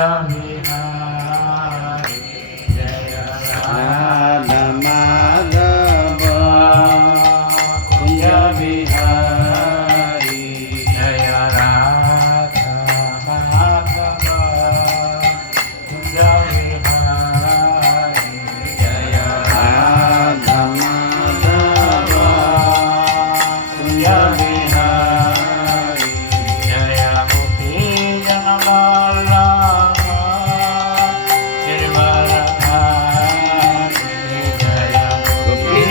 Kunja Vihari Jaya Radha Madhava Kunja Vihari Jaya Radha Madhava Kunja Vihari Jaya Radha Madhava Kunja Vihari Jaya Gopi Janamala Girivardhari Jaya Gopi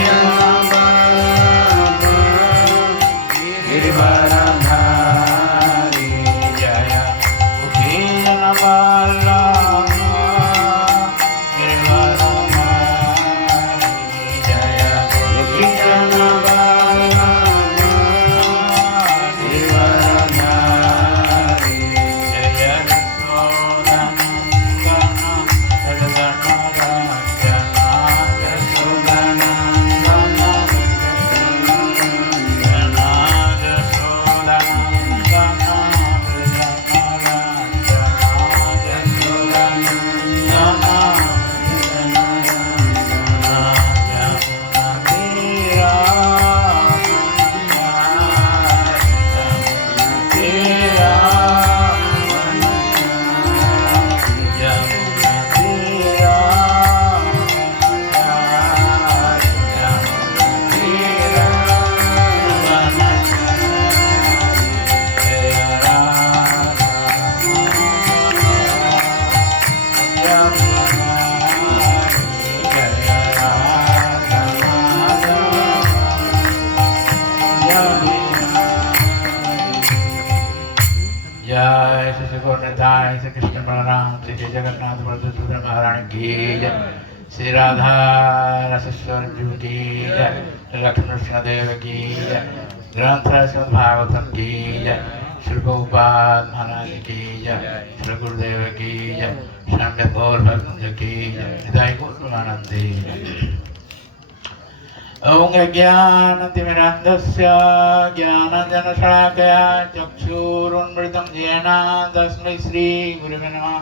Girivardhari Jaya Gopi Janamala Girivardhari Jaya Gopi Girivardhari Jaya Yasodhanandana Jagadanarajana Yasodhanandana जय श्री गोवर्धन श्री कृष्ण बलराम श्री जगन्नाथ बलदेव महारानी की जय श्री राधा रसेश्वर जी की जय लक्ष्मण नृसिंह देव की जय ग्रंथ श्रीमद् भागवतम की जय श्री प्रभुपाद महाराज की जय श्री गुरुदेव की जय श्याम गौर भक्त की जय हृदय गुरुमानंदी ओम ज्ञानतिमिरान्धस्य ज्ञानाञ्जनशलाकया चक्षुरुन्मिलितं येन तस्मै श्रीगुरुवे नमः।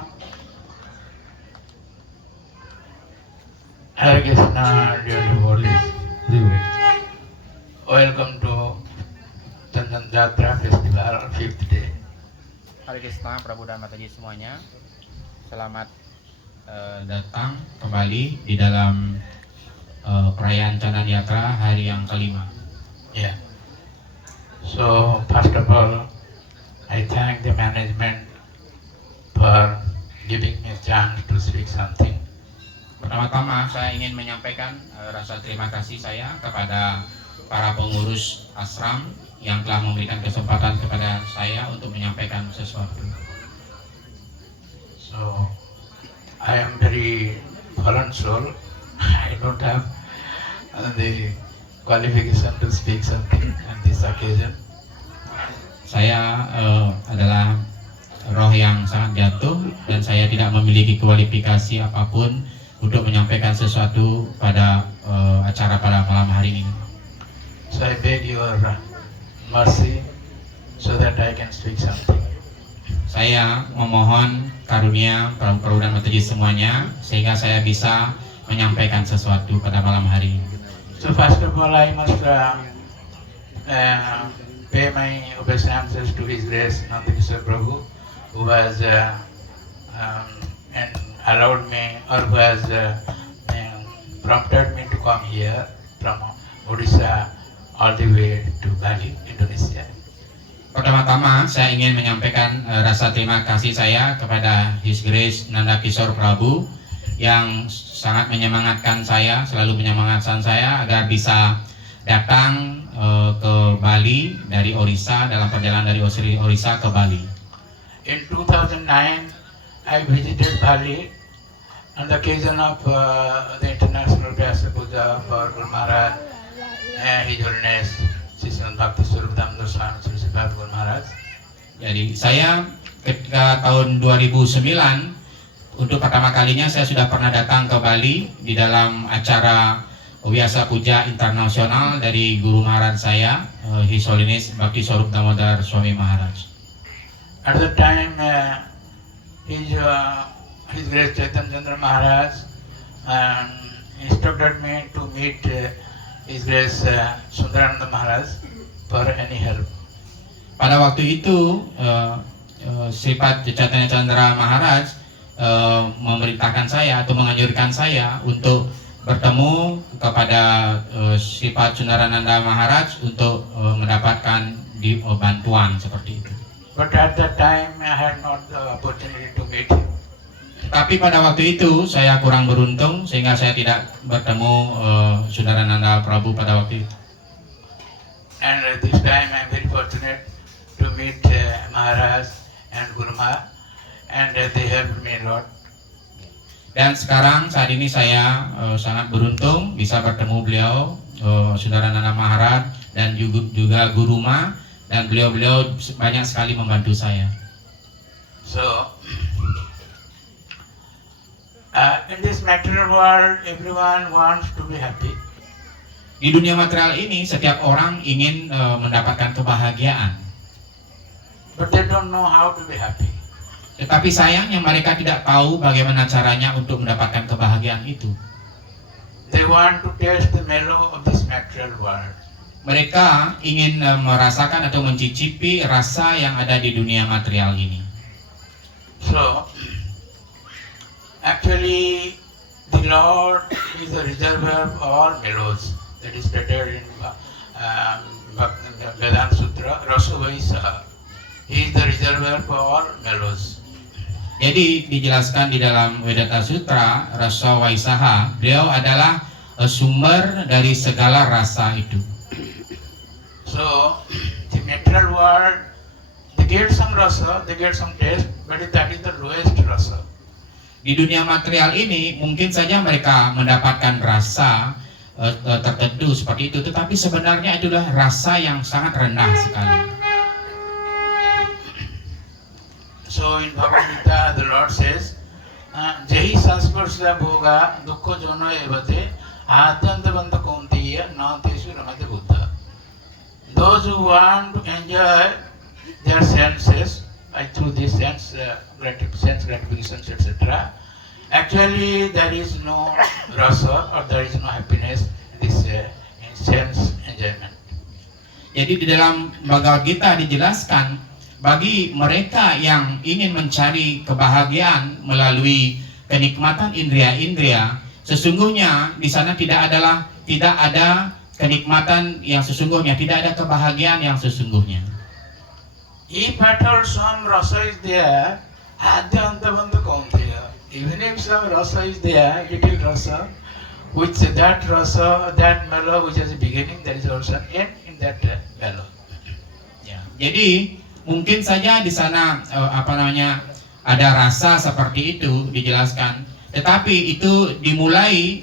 Hare Krishna, dear devotees, welcome to Chandan Jatra Festival 5th day. Hare Krishna, Prabu dan Mataji semuanya. Selamat datang kembali di dalam perayaan Chandan Yatra hari yang kelima. Yeah. So first of all, I thank the management for giving me a chance to speak something. Pertama-tama saya ingin menyampaikan rasa terima kasih saya kepada para pengurus ashram yang telah memberikan kesempatan kepada saya untuk menyampaikan sesuatu. So I am very fallen soul. I don't have the qualification to speak something on this occasion. Saya adalah roh yang sangat jatuh dan saya tidak memiliki kualifikasi apapun untuk menyampaikan sesuatu pada acara pada malam hari ini. So I beg your mercy so that I can speak something. Saya memohon karunia Prabu dan Mataji semuanya sehingga saya bisa menyampaikan sesuatu pada malam hari ini. So first of all, I must pay my obeisances to His Grace Nandakishore Prabhu, who has and allowed me, or who has prompted me to come here from Odisha all the way to Bali, Indonesia. Pertama-tama saya ingin menyampaikan rasa terima kasih saya kepada His Grace Nandakishore Prabhu yang sangat menyemangatkan saya, selalu menyemangatkan saya agar bisa datang ke Bali dari Orissa dalam perjalanan dari Orissa ke Bali. In 2009, I visited Bali on the occasion of the International Vyasa Puja for Guru Maharaj, His Holiness Sri Srimad Bhakti Swarup Damodar Swami Sri Siddhartha Guru Maharaj. Jadi saya ketika tahun 2009 untuk pertama kalinya saya sudah pernah datang ke Bali di dalam acara Vyasa Puja Internasional dari Guru Maharaj saya, His Holiness Bhakti Swarup Damodar Swami Maharaj. At the time, His Grace Chaitanya Chandra Maharaj instructed me to meet His Grace Sundarananda Maharaj for any help. Pada waktu itu Sifat Chaitanya Chandra Maharaj memerintahkan saya atau menganjurkan saya untuk bertemu kepada Sifat Sundarananda Maharaj untuk mendapatkan bantuan seperti itu. But at that time I had not the opportunity to meet him. Tapi pada waktu itu saya kurang beruntung sehingga saya tidak bertemu Sundarananda Prabhu pada waktu itu. And this time I am very fortunate to meet Maharaj and Guruma, and they helped me a lot. Dan sekarang saat ini saya sangat beruntung bisa bertemu beliau, Sundarananda Maharaj dan juga Guruma, dan beliau-beliau banyak sekali membantu saya. So, in this material world, everyone wants to be happy. Di dunia material ini setiap orang ingin mendapatkan kebahagiaan. But they don't know how to be happy. Tetapi sayangnya mereka tidak tahu bagaimana caranya untuk mendapatkan kebahagiaan itu. They want to taste the mellow of this material world. Mereka ingin merasakan atau mencicipi rasa yang ada di dunia material ini. So, actually, the Lord is the reservoir of all mellows. That is stated in Vedanta Sutra, Rasa Vaisaha. He is the reservoir for all mellows. Jadi dijelaskan di dalam Vedanta Sutra, Rasa Vaisaha, beliau adalah sumber dari segala rasa itu. So, the material world, they get some rasa, they get some taste, but that is the lowest rasa. Di dunia material ini mungkin saja mereka mendapatkan rasa tertentu seperti itu, tetapi sebenarnya itulah rasa yang sangat rendah sekali. So in Bhagavad Gita, the Lord says, Jehi sansparsya bhoga dukkha jono evate adyanta banta kaunteya na tesu ramate buddha. Those who want to enjoy their senses through this sense gratification, etc., actually there is no rasa or there is no happiness in this sense enjoyment. Jadi di dalam Bhagavad Gita dijelaskan bagi mereka yang ingin mencari kebahagiaan melalui kenikmatan indria-indria, sesungguhnya di sana tidak ada kenikmatan yang sesungguhnya, tidak ada kebahagiaan yang sesungguhnya. If at all some rasa is there, adyantavanta kaunteya. Even if some rasa is there, little rasa, which that rasa, that mellow which has a beginning, there is also an end in that mellow. Ya, jadi mungkin saja di sana ada rasa seperti itu dijelaskan, tetapi itu dimulai.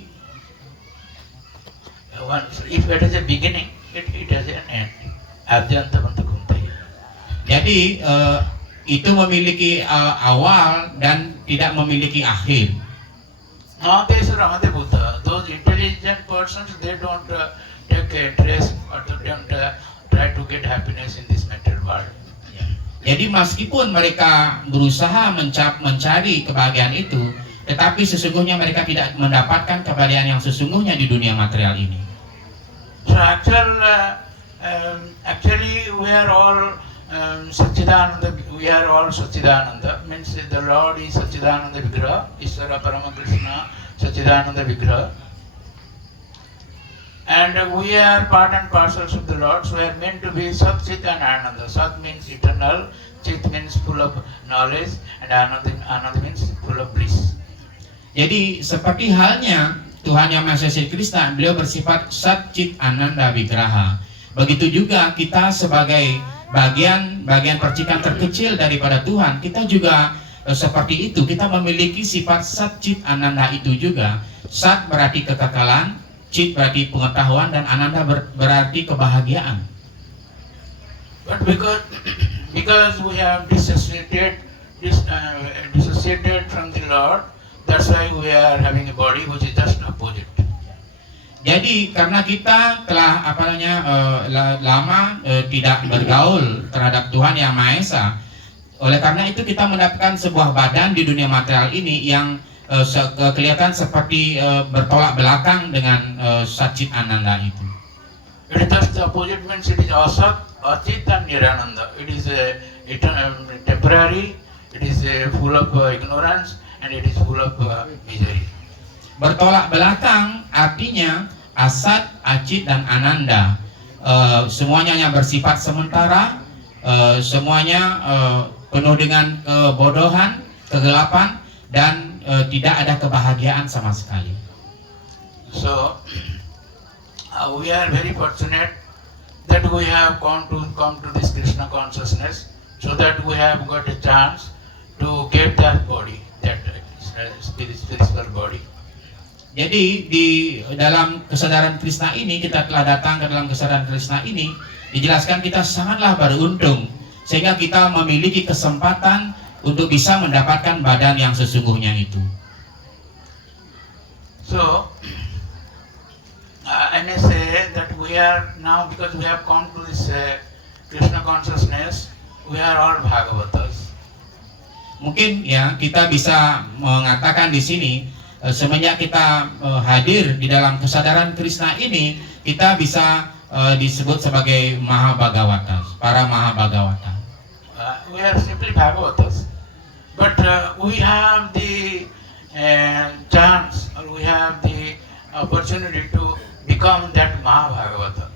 If it has a beginning, it has an end. Adyantavanta kaunteya. Jadi itu memiliki awal dan tidak memiliki akhir. Now they say Ramate Buddha. Those intelligent persons, they don't take interest or they don't try to get happiness in this material world. Jadi meskipun mereka berusaha mencari kebahagiaan itu, tetapi sesungguhnya mereka tidak mendapatkan kebahagiaan yang sesungguhnya di dunia material ini. So actually we are all Satchidananda. We are all Satchidananda. Means the Lord is Satchidananda Vigraha, Ishvara Parama Krishna Satchidananda Vigraha. And we are part and parcels of the Lord, so we are meant to be Sat, Chit and Ananda. Sat means eternal, Chit means full of knowledge, and Ananda means full of bliss. Jadi seperti halnya Tuhan Yang Maha Esa Krishna, beliau bersifat Sat, Chit, Ananda Vigraha. Begitu juga kita sebagai bagian percikan terkecil daripada Tuhan, kita juga seperti itu. Kita memiliki sifat Sat, Chit, Ananda itu juga. Sat berarti kekekalan, Chit berarti pengetahuan, dan Ananda berarti kebahagiaan. But because we have dissociated from the Lord, that's why we are having a body which is just opposite. Jadi karena kita telah lama tidak bergaul terhadap Tuhan Yang Maha Esa, Oleh karena itu kita mendapatkan sebuah badan di dunia material ini yang kelihatan seperti bertolak belakang dengan Satchit Ananda itu. It is just the opposite, means it is Asat, Achit and Nirananda. It is temporary, it is full of ignorance, and it is full of misery. Bertolak belakang artinya Asat, Achit, dan Ananda. Semuanya yang bersifat sementara, semuanya penuh dengan kebodohan, kegelapan, dan tidak ada kebahagiaan sama sekali. So we are very fortunate that we have come to this Krishna consciousness, so that we have got a chance to get that body, that spiritual body. Jadi di dalam kesadaran Krishna ini, kita telah datang ke dalam kesadaran Krishna ini, dijelaskan kita sangatlah beruntung sehingga kita memiliki kesempatan untuk bisa mendapatkan badan yang sesungguhnya itu. So I may say that we are now, because we have come to this Krishna consciousness, we are all Bhagavatas. Mungkin ya kita bisa mengatakan di sini, semenjak kita hadir di dalam kesadaran Krishna ini, kita bisa disebut sebagai Mahabhagavata, para Mahabhagavata. We are simply Bhagavatas, but we have the chance, or we have the opportunity to become that Mahabhagavata.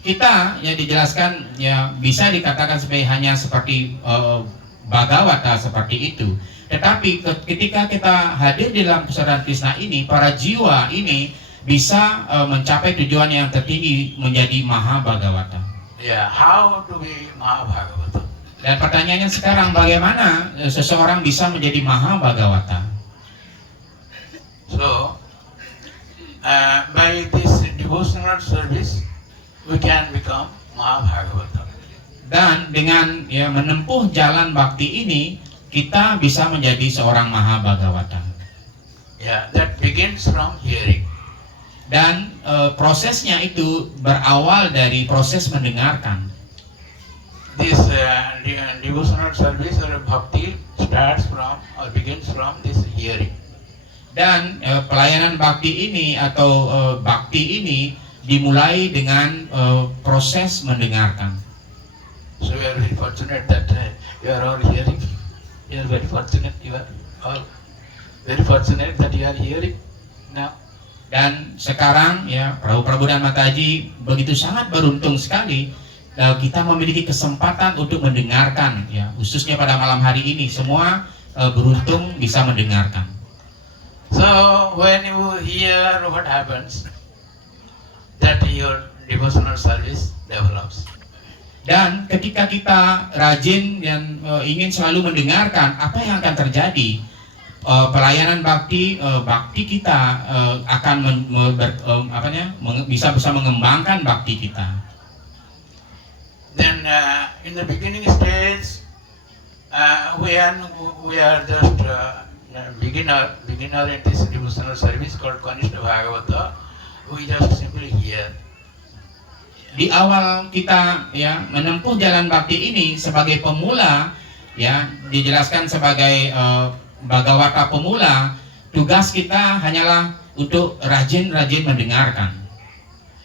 Kita ya dijelaskan ya bisa dikatakan sebagai hanya seperti Bhagavata seperti itu. Tetapi ketika kita hadir di dalam kesadaran Krishna ini, para jiwa ini bisa mencapai tujuan yang tertinggi, menjadi Mahabhagavata. Yeah, how to be Mahabhagavata? Dan pertanyaannya sekarang, bagaimana seseorang bisa menjadi Mahabhagavata? So, by this devotional service, we can become Mahabhagavata. Dan dengan ya menempuh jalan bakti ini, kita bisa menjadi seorang Mahabhagavata. Yeah, that begins from hearing. Dan prosesnya itu berawal dari proses mendengarkan. This devotional service or bhakti starts from or begins from this hearing. Dan pelayanan bakti ini atau bakti ini dimulai dengan proses mendengarkan. So we are very fortunate that you are all hearing. You are very fortunate. You are all very fortunate that you are hearing now. Dan sekarang ya Prabu dan Mataji begitu sangat beruntung sekali kita memiliki kesempatan untuk mendengarkan ya, khususnya pada malam hari ini semua beruntung bisa mendengarkan. So when you hear what happens, that your devotional service develops. Dan ketika kita rajin dan ingin selalu mendengarkan, apa yang akan terjadi? Pelayanan bakti kita akan bisa mengembangkan bakti kita. Then in the beginning stage, we are just beginner in this devotional service called Kanishta Bhagavata. We just simply hear. Di awal kita ya menempuh jalan bakti ini sebagai pemula, ya dijelaskan sebagai Bhagavata pemula, tugas kita hanyalah untuk rajin-rajin mendengarkan.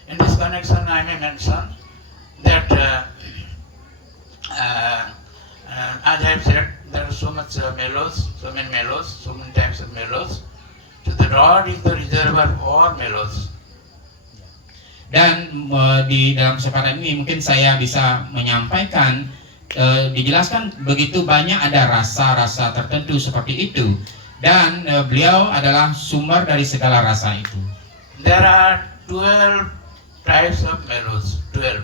In this connection, I may mention that as I have said, there are so many mellows, so many types of mellows. So the Lord is the reservoir for mellows. Dan di dalam kesempatan ini mungkin saya bisa menyampaikan, dijelaskan begitu banyak ada rasa-rasa tertentu seperti itu, dan beliau adalah sumber dari segala rasa itu. There are 12 types of mellows, 12,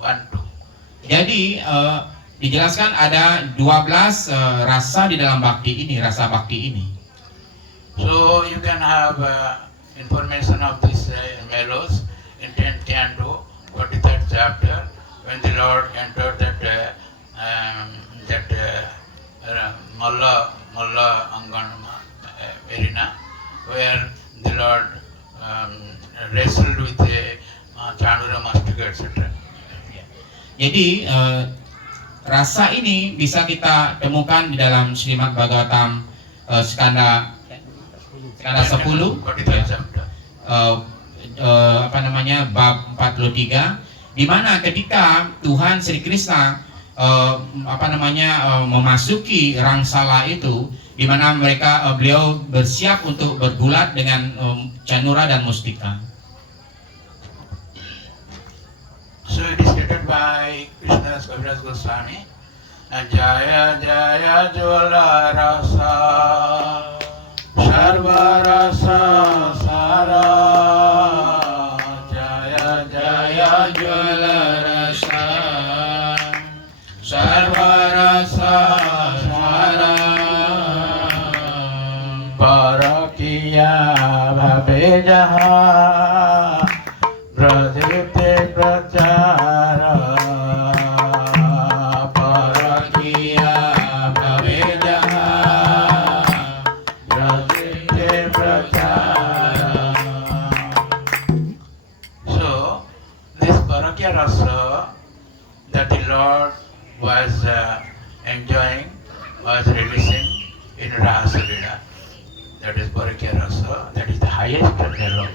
1, 2. Jadi dijelaskan ada 12 rasa di dalam bakti ini, rasa bakti ini. So you can have information of these mellows in 10th canto, 43rd chapter, when the Lord entered that Malla Angan arena, where the Lord wrestled with Chandra Mastika, etc. Jadi rasa ini bisa kita temukan di dalam Srimad Bhagavatam skanda 10 bab 43, di mana ketika Tuhan Sri Krishna memasuki Rangsala itu, di mana beliau bersiap untuk bergulat dengan Canura dan Mustika. So it is stated by Krishnadas Kaviraj Goswami, Jaya Jaya Jwala Rasa Sarva Rasa Sara, Jaya Jaya Jwala Rasa Sarva Rasa Sara, Parakiya Bhabe Jaha Brajete Prachara, Parakiya Bhave Jaha Brajete Prachara. So, this Parakiya Rasa that the Lord was enjoying, was releasing in Rasa Lila, that is Parakiya Rasa, that is the highest level.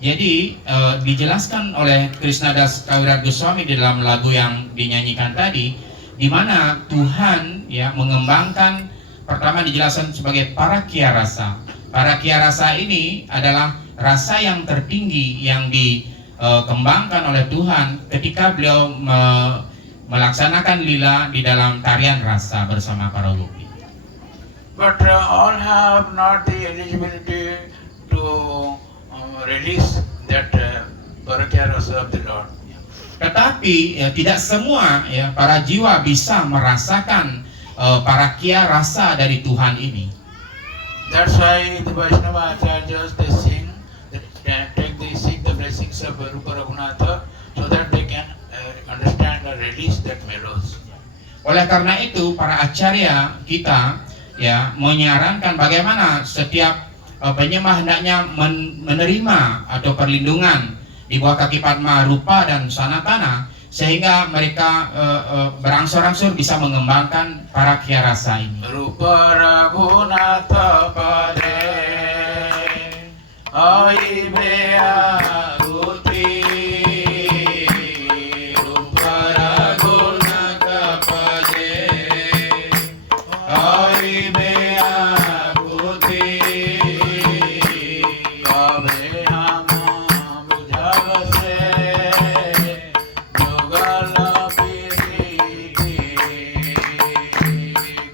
Jadi dijelaskan oleh Krishnadas Kaviraj Goswami di dalam lagu yang dinyanyikan tadi, di mana Tuhan ya mengembangkan, pertama dijelaskan sebagai Parakiya Rasa. Parakiya Rasa ini adalah rasa yang tertinggi yang dikembangkan oleh Tuhan ketika beliau melaksanakan lila di dalam tarian rasa bersama para gopi. But all have not the eligibility to release that Parakiya Rasa of the Lord. Tetapi ya, tidak semua ya para jiwa bisa merasakan Parakiya Rasa dari Tuhan ini. That's why the Vaishnava Acharyas they sing, they seek the blessings of Rupa Raghunatha so that they can understand and release that melodies. Oleh karena itu para acarya kita ya menyarankan bagaimana setiap penyembah hendaknya menerima atau perlindungan di bawah kaki Padma Rupa dan Sanatana, sehingga mereka berangsur-angsur bisa mengembangkan Parakiya Rasa ini. Rupa Raghunatha Pade Aibea Guti, Rupa Raghunatha Pade Aibea Guti, Kabe Hama Bujavase Yogala Piriti,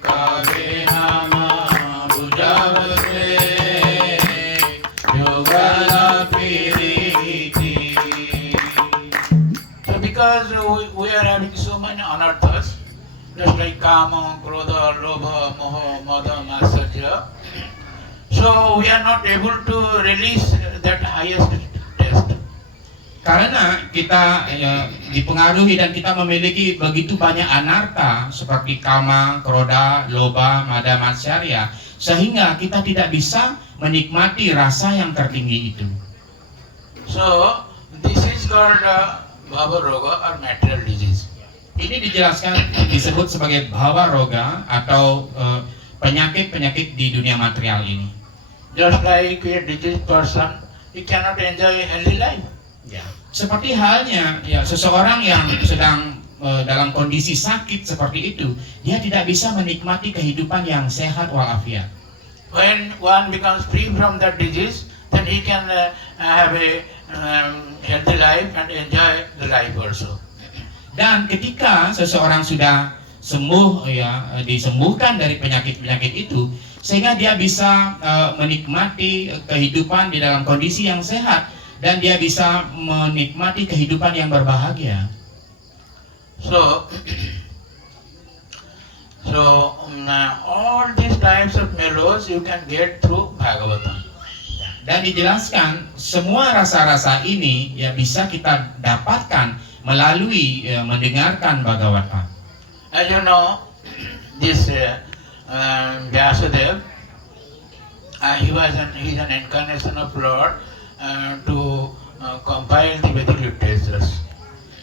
Kabe Hama Bujavase Yogala Piriti. So because we are having so many anarthas, just like Kama, Krodha, Lobha, Moha, Mada, Matsarya, so we are not able to release that highest test. Karena kita ya, dipengaruhi dan kita memiliki begitu banyak anarta seperti Kama, Krodha, Lobha, Mada, Matsarya, sehingga kita tidak bisa menikmati rasa yang tertinggi itu. So this is called Bhava Roga or material disease. Ini disebut sebagai bhava roga atau penyakit-penyakit di dunia material ini. Just like a diseased person, he cannot enjoy a healthy life. Seperti halnya ya seseorang yang sedang dalam kondisi sakit seperti itu, dia tidak bisa menikmati kehidupan yang sehat walafiat. When one becomes free from that disease, then he can have a healthy life and enjoy the life also. Dan ketika seseorang sudah sembuh ya disembuhkan dari penyakit-penyakit itu, sehingga dia bisa menikmati kehidupan di dalam kondisi yang sehat dan dia bisa menikmati kehidupan yang berbahagia. So all these types of mellows you can get through Bhagavatam. Dan dijelaskan semua rasa-rasa ini ya bisa kita dapatkan melalui mendengarkan Bhagavatam. As you know, this Vyasadeva, he's an incarnation of Lord to compile the Vedic literatures.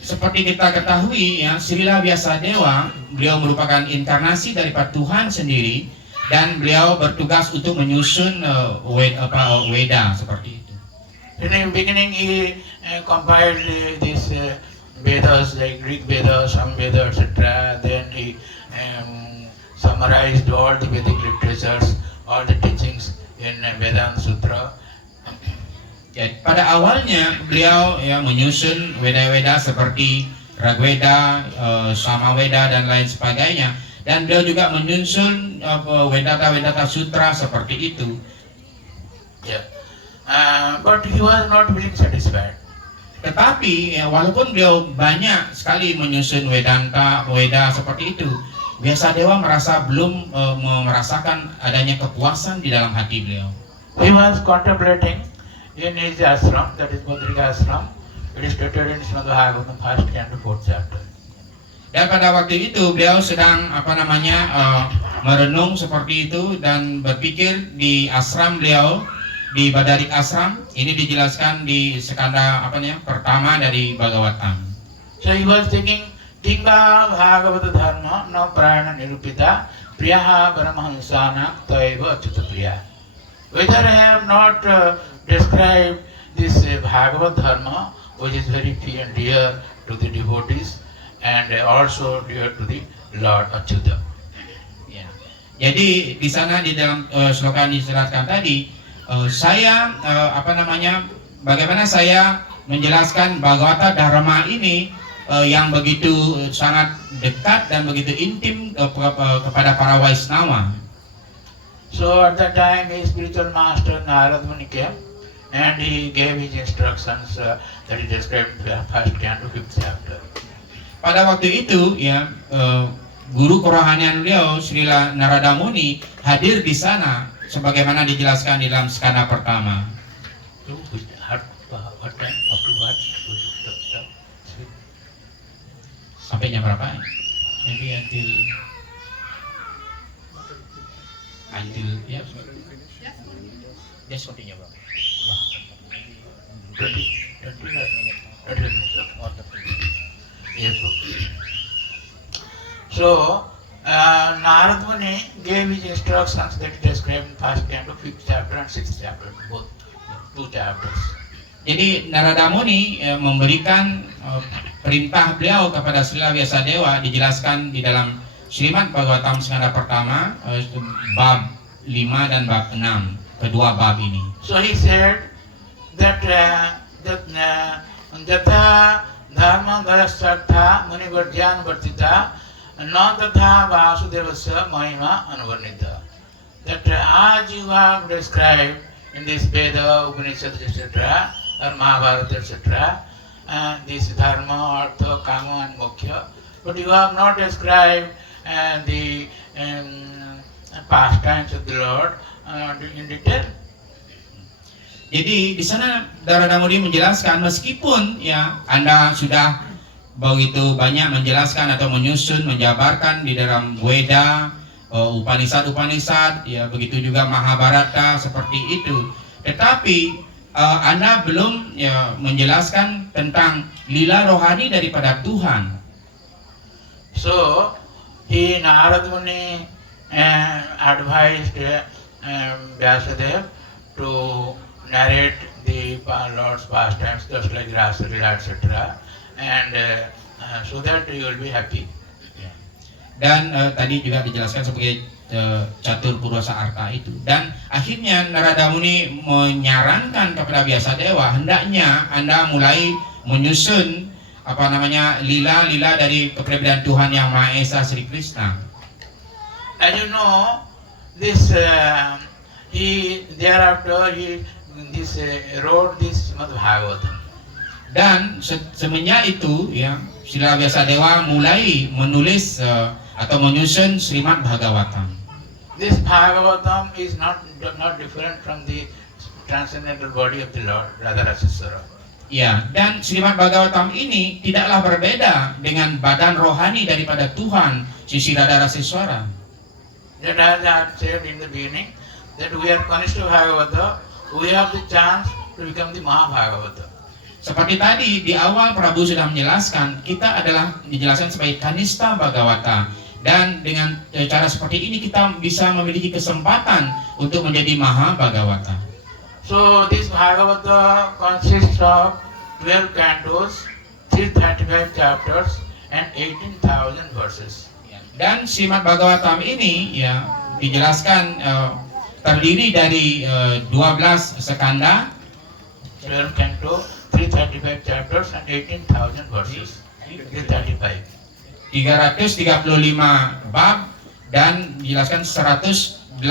Seperti kita ketahui ya, Srila Vyasadeva beliau merupakan inkarnasi daripada Tuhan sendiri dan beliau bertugas untuk menyusun Weda seperti itu. In the beginning, he compiled these Vedas, like Greek Vedas, Samveda, etc. Then he summarized all the Vedic literatures, all the teachings in Vedanta Sutra. Ya, pada awalnya beliau ya menyusun Weda-Weda seperti Rigveda, Samaveda dan lain sebagainya, dan beliau juga menyusun Vedanta Sutra seperti itu. Yeah. But he was not feeling satisfied. Tetapi ya, walaupun beliau banyak sekali menyusun Weda seperti itu, Vyasadeva merasa belum merasakan adanya kepuasan di dalam hati beliau. He was contemplating in his ashram, that is Badrika ashram. It is stated in Srimad Bhagavatam, 1st and 4th chapter. Dan pada waktu itu beliau sedang merenung seperti itu dan berpikir di ashram beliau di Badarik Ashram. Ini dijelaskan di skanda pertama dari Bhagavatam. So he was thinking, Tingga Bhagavata Dharma na prayana nirupita priyaha paramahamsana taiva achyuta priya. Whether I have not described this Bhagavad Dharma, which is very dear to the devotees and also dear to the Lord Achyuta. Ya. Jadi di sana di dalam sloka yang dijelaskan tadi, saya bagaimana saya menjelaskan Bhagavata Dharma ini yang begitu sangat dekat dan begitu intim kepada para Vaishnava. So at that time his spiritual master Narad Muni came and he gave his instructions that he described in the 1st and 5th chapter. Pada waktu itu ya guru kerohanian beliau Srila Narada Muni hadir di sana sebagaimana dijelaskan di dalam skanda pertama. Sampai jam berapa? Maybe until ya. Just continue, bro. 20 minutes. Yes, bro. So Narad Muni gave his instructions that he described in 1st and 5th chapter and 6th chapter, both 2 chapters. Jadi Narada Muni memberikan perintah beliau kepada Srila Vyasadeva dijelaskan di dalam Srimad Bhagavatam skanda pertama bab 5 dan bab 6, kedua bab ini. So he said that Jatha Dharma Darasartha Munivarjyan Vartita Na Tatha Vasudevasya Mahima Anuvarnita. That as you have described in this Veda, Upanishad, etc., or Mahabharata, etc., this Dharma, Artha, Kama and Moksha, but you have not described the pastimes of the Lord in detail. Jadi di sana Narada Muni menjelaskan meskipun ya Anda sudah begitu banyak menjelaskan atau menyusun menjabarkan di dalam Weda, Upanishad ya begitu juga Mahabharata seperti itu, tetapi Anda belum ya menjelaskan tentang lila rohani daripada Tuhan. So Narad Muni advised Vyasadeva to narrate the Lord's pastimes just like Rasa Lila, etc. and so that you will be happy. Dan tadi juga dijelaskan sebagai catur purwasa arta itu. Dan akhirnya Narada Muni menyarankan kepada Vyasadeva, hendaknya Anda mulai menyusun lila dari kepribadian Tuhan yang Maha Esa Sri Krishna. As you know, this thereafter he wrote this Srimad Bhagavatam. Dan semenjak itu ya Srila Vyasadeva mulai menulis atau menyusun Srimad Bhagavatam. This Bhagavatam is not different from the transcendental body of the Lord, Radharaseswara. Ya, dan Srimad Bhagavatam ini tidaklah berbeda dengan badan rohani daripada Tuhan, Sri Radharaseswara. That as I said in the beginning, that we are Kanishta Bhagavata, we have the chance to become the Mahabhagavata. Seperti tadi di awal Prabu sudah menjelaskan, kita adalah dijelaskan sebagai Kanista Bhagavata, dan dengan cara seperti ini kita bisa memiliki kesempatan untuk menjadi Maha Bhagavata. So this Bhagavata consists of 12 cantos, 335 chapters, and 18,000 verses. Dan Srimad Bhagavatam ini ya dijelaskan terdiri dari 12 skanda, 12 canto, 335 chapters, and 18,000 verses. 335. 335 bab dan dijelaskan 108.000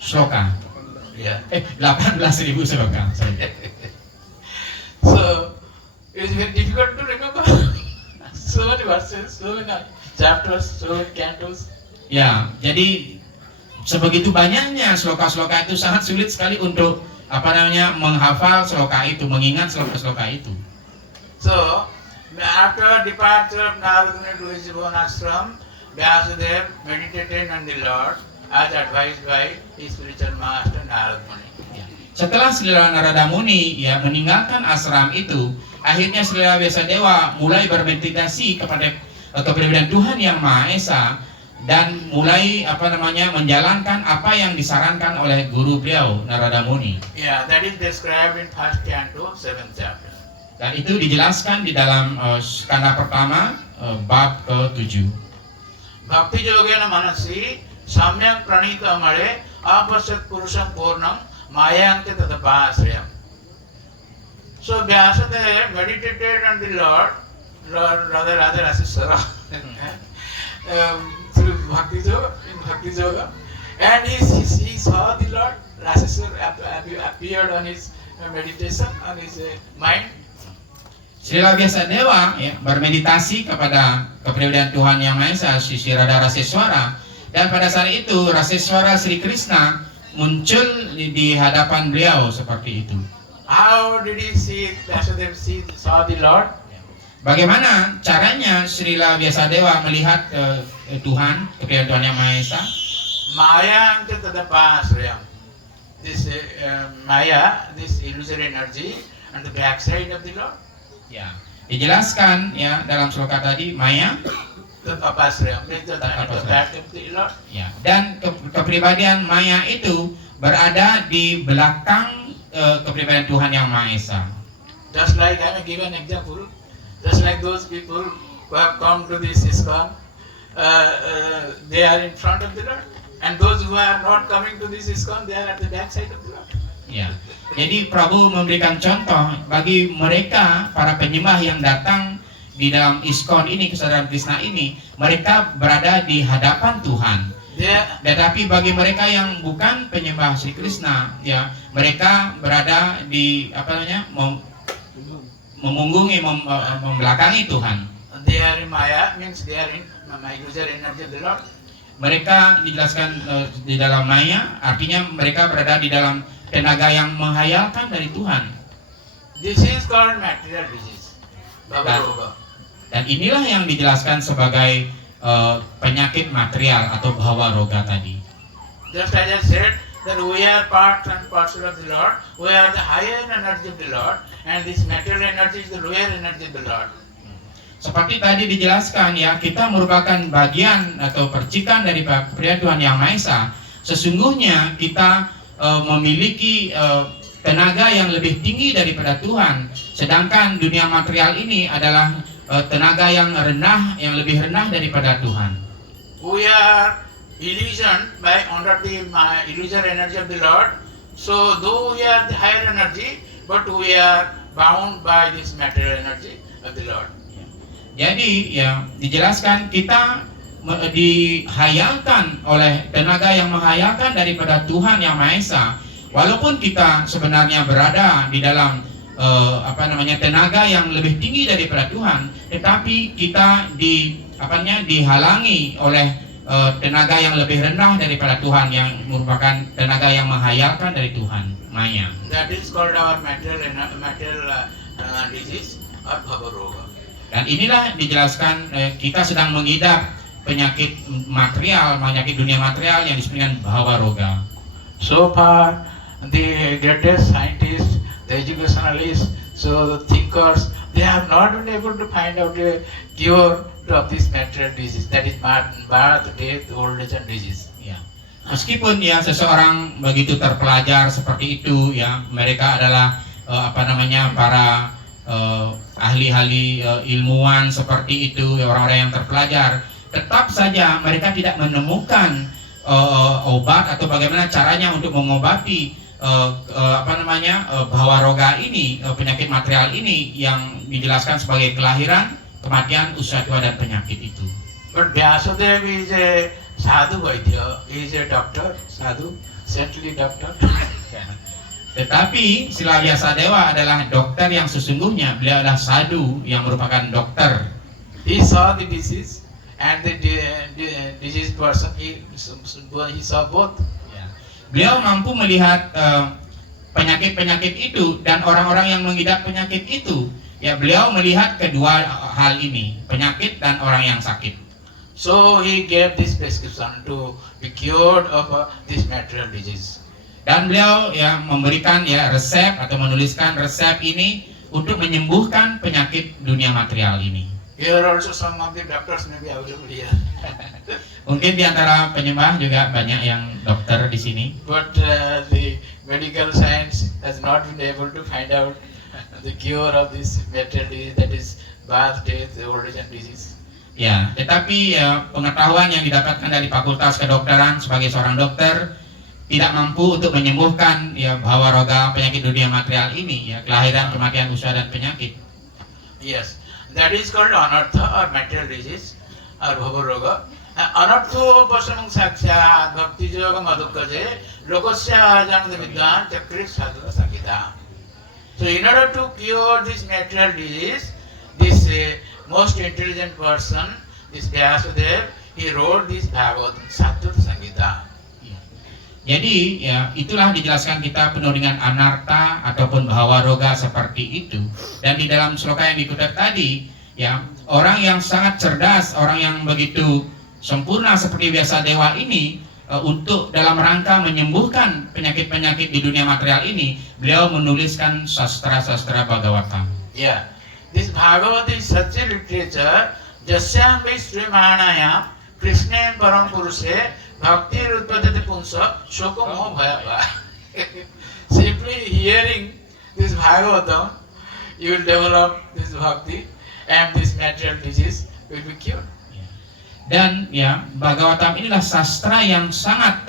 sloka. Yeah. 18.000 sloka. So it's very difficult to remember. So many verses, so many chapters, so many cantos. Ya, jadi sebegitu banyaknya sloka-sloka itu sangat sulit sekali untuk menghafal sloka itu, mengingat sloka-sloka itu. So after departure of Narada Muni to his own ashram, Vyasadeva meditated on the Lord as advised by his spiritual master Narada Muni. Setelah Srila Narada Muni ya meninggalkan ashram itu, akhirnya Srila Vyasadeva mulai bermeditasi kepada kepribadian Tuhan Yang Maha Esa dan mulai menjalankan apa yang disarankan oleh guru beliau Narada Muni. Yeah, that is described in first canto, 7th chapter. Dan itu dijelaskan di dalam skanda pertama bab ke-7. Bhakti yogena manasi samyak pranita amare apasat purusham purnam mayante tadapasrayam. So Vyasadeva meditated on the Lord rather Asisara through Bhakti Yoga, and he saw the Lord. Asisara appeared on his meditation, on his mind. Srila Vyasadeva ya, bermeditasi kepada kepribadian Tuhan Yang Maha Esa, Sri Radha Raseswara, dan pada saat itu Raseswara Sri Krishna muncul di hadapan beliau seperti itu. How did he see? Vyasadeva saw the Lord. Bagaimana caranya Srila Vyasadeva melihat Tuhan, kepribadian Tuhan Yang Maha Esa? Maya ante tadapasrayam. This Maya, this illusory energy, on the backside of the Lord. Ya, dijelaskan ya dalam sloka tadi Maya Tadapasrayam means at the back of the Lord. ya, dan kepribadian Maya itu berada di belakang kepribadian Tuhan Yang Maha Esa. Just like I may give an example, just like those people who have come to this ISKCON, they are in front of the Lord, and those who are not coming to this ISKCON, they are at the back side of the Lord. Ya, jadi Prabu memberikan contoh bagi mereka para penyembah yang datang di dalam ISKCON ini, kesadaran Krishna ini, mereka berada di hadapan Tuhan. Tetapi bagi mereka yang bukan penyembah Sri Krishna, ya mereka berada di membelakangi Tuhan. They are in Maya, means they are in illusory energy of the Lord. Mereka dijelaskan di dalam Maya, artinya mereka berada di dalam tenaga yang menghayalkan dari Tuhan. This is called material disease, Bhava-roga. Dan inilah yang dijelaskan sebagai penyakit material atau Bhava Roga tadi. Just as I said, that we are part and parcel of the Lord, we are the higher energy of the Lord, and this material energy is the lower energy of the Lord. Seperti tadi dijelaskan ya, kita merupakan bagian atau percikan dari kepribadian Tuhan Yang Maha Esa. Sesungguhnya kita memiliki tenaga yang lebih tinggi daripada Tuhan, sedangkan dunia material ini adalah tenaga yang rendah, yang lebih rendah daripada Tuhan. We are illusioned by under the illusory energy of the Lord. So though we are the higher energy, but we are bound by this material energy of the Lord. Jadi ya dijelaskan kita dihayalkan oleh tenaga yang menghayalkan daripada Tuhan Yang Maha Esa. Walaupun kita sebenarnya berada di dalam tenaga yang lebih tinggi daripada Tuhan, tetapi kita dihalangi oleh tenaga yang lebih rendah daripada Tuhan, yang merupakan tenaga yang menghayalkan dari Tuhan, Maya. That is called our material disease or Bhava-roga. Dan inilah dijelaskan kita sedang mengidap penyakit material, penyakit dunia material yang disebut dengan Bhava Roga. So far, the greatest scientists the educationalists, so the thinkers, they have not been able to find out a cure of this material disease, that is birth, death, old age and disease. Ya. Meskipun ya seseorang begitu terpelajar seperti itu, ya mereka adalah para ahli-ahli ilmuwan seperti itu, ya, orang-orang yang terpelajar, tetap saja mereka tidak menemukan obat atau bagaimana caranya untuk mengobati bhawa roga ini, penyakit material ini yang dijelaskan sebagai kelahiran, kematian, usia tua dan penyakit itu. But Vyasadeva is a sadhu vaidya, he is a doctor, sadhu, saintly doctor. Tetapi Sila Vyasadeva adalah dokter yang sesungguhnya, beliau adalah sadhu yang merupakan dokter. He saw the disease and the disease person, he saw both. Beliau mampu melihat penyakit-penyakit itu dan orang-orang yang mengidap penyakit itu. Ya, beliau melihat kedua hal ini, penyakit dan orang yang sakit. So he gave this prescription to be cured of this material disease. Dan beliau ya memberikan ya resep atau menuliskan resep ini untuk menyembuhkan penyakit dunia material ini. Here also some of the doctors may be available here. Mungkin di antara penyembah juga banyak yang dokter di sini. But the medical science has not been able to find out the cure of this material disease, that is birth, death, old age and disease. Ya, tetapi pengetahuan yang didapatkan dari Fakultas Kedokteran sebagai seorang dokter tidak mampu untuk menyembuhkan ya bhawa roga, penyakit dunia material ini, ya kelahiran, kematian, usia dan penyakit. Yes, that is called anartha or material disease or bhava roga. Anartho pasamang sakshat bhakti yoga madhukaje lokasya jananda vidyan chakrit sadhana sakita. So in order to cure this material disease, this most intelligent person, this Vyasadeva, he wrote this Bhagavatam, Sattvata Sangita. Jadi ya itulah dijelaskan kita penuh dengan anarta ataupun bhawa roga seperti itu. Dan di dalam sloka yang dikutip tadi, ya orang yang sangat cerdas, orang yang begitu sempurna seperti Vyasadeva ini, untuk dalam rangka menyembuhkan penyakit-penyakit di dunia material ini, beliau menuliskan sastra-sastra Bhagavatam. Yeah, this Bhagavata is such a literature, jasyam vai srimanaya Krishna param purushe bhakti rutpadati punsa shoko moha bhaya. Simply hearing this Bhagavatam, you will develop this bhakti and this material disease will be cured. Dan ya Bhagavatam inilah sastra yang sangat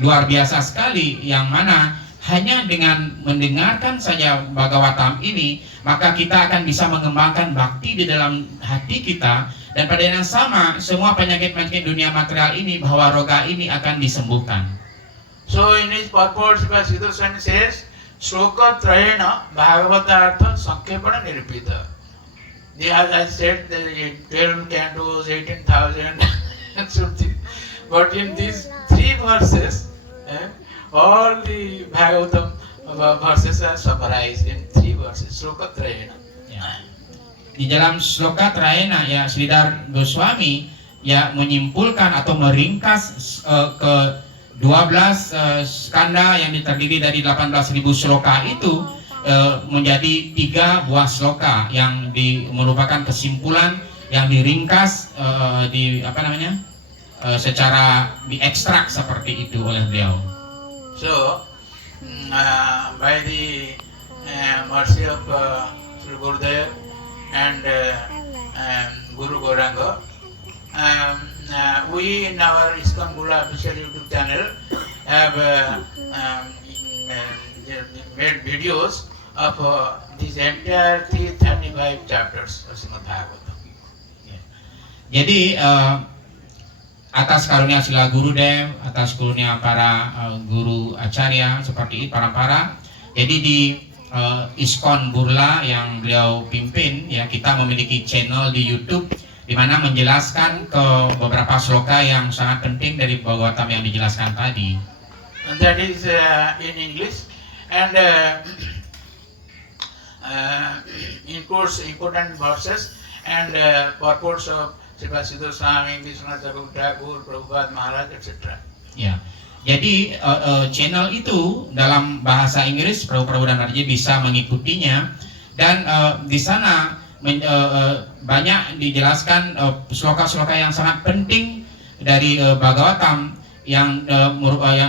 luar biasa sekali, yang mana hanya dengan mendengarkan saja Bhagavatam ini maka kita akan bisa mengembangkan bhakti di dalam hati kita, dan pada yang sama semua penyakit-penyakit dunia material ini, bhawa roga ini akan disembuhkan. So in his purport, Siddha Swami says, Shloka Trayena Bhagavatartha Sankepana Nirupita. As I said, the 12 cantos, 18,000 and something. But in these 3 verses, all the Bhagavatam verses are summarized in 3 verses. Shloka Trayena. Di dalam Sloka Trayena ya Sridhar Goswami ya menyimpulkan atau meringkas ke 12 skanda yang terdiri dari 18.000 sloka itu menjadi 3 buah sloka yang merupakan kesimpulan yang diringkas secara diekstrak seperti itu oleh beliau. So by the mercy of Sri Gurudev and Guru Gauranga, we in our ISKCON Gula official YouTube channel have made videos of these entire 335 chapters of Srimad Bhagavatam. Jadi atas karunia Sila Gurudev, atas karunia para guru acarya seperti para, jadi di ISKCON Burla yang beliau pimpin, ya kita memiliki channel di YouTube di mana menjelaskan ke beberapa sloka yang sangat penting dari Bhagavatam yang dijelaskan tadi. And that is in English and includes important verses and purports of Srila Siddha Swami, Vishwanath Thakur, Prabhupada Maharaj, etc. Ya. Jadi channel itu dalam bahasa Inggris Prabu dan Marji bisa mengikutinya, dan di sana banyak dijelaskan sloka-sloka yang sangat penting dari Bhagavatam yang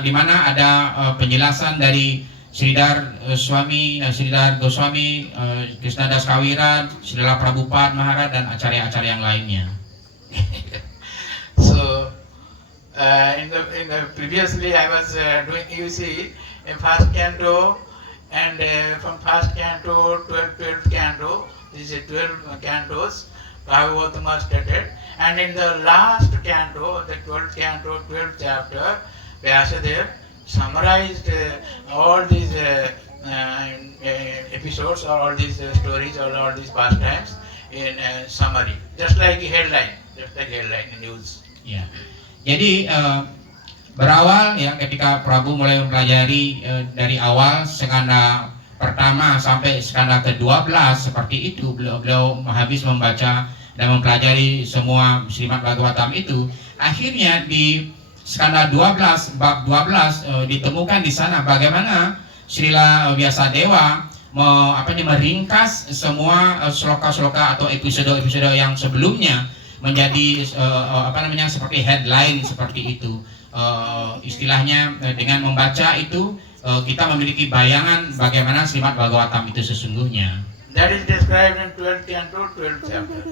dimana ada penjelasan dari Sridhar Sridhar Goswami, Krishnadas Kaviraj, Srila Prabhupada Maharaj, dan acarya-acarya yang lainnya. So in the previously I was doing, you see, in first canto, and from first canto 12th canto, these are 12 cantos Bhagavatam was stated, and in the last canto, the 12th canto, 12th chapter, Vyasadeva summarized all these episodes, or all these stories, or all these pastimes in summary, just like headline in news. Ya, jadi berawal ya ketika Prabu mulai mempelajari dari awal skanda pertama sampai skanda ke-12 seperti itu, beliau habis membaca dan mempelajari semua Srimad Bhagavatam itu. Akhirnya di skanda 12 bab 12 ditemukan di sana bagaimana Srila Vyasadeva meringkas semua sloka-sloka atau episode-episode yang sebelumnya menjadi seperti headline seperti itu. Istilahnya dengan membaca itu kita memiliki bayangan bagaimana Srimad Bhagavatam itu sesungguhnya. That is described in 12th canto, 12th chapter.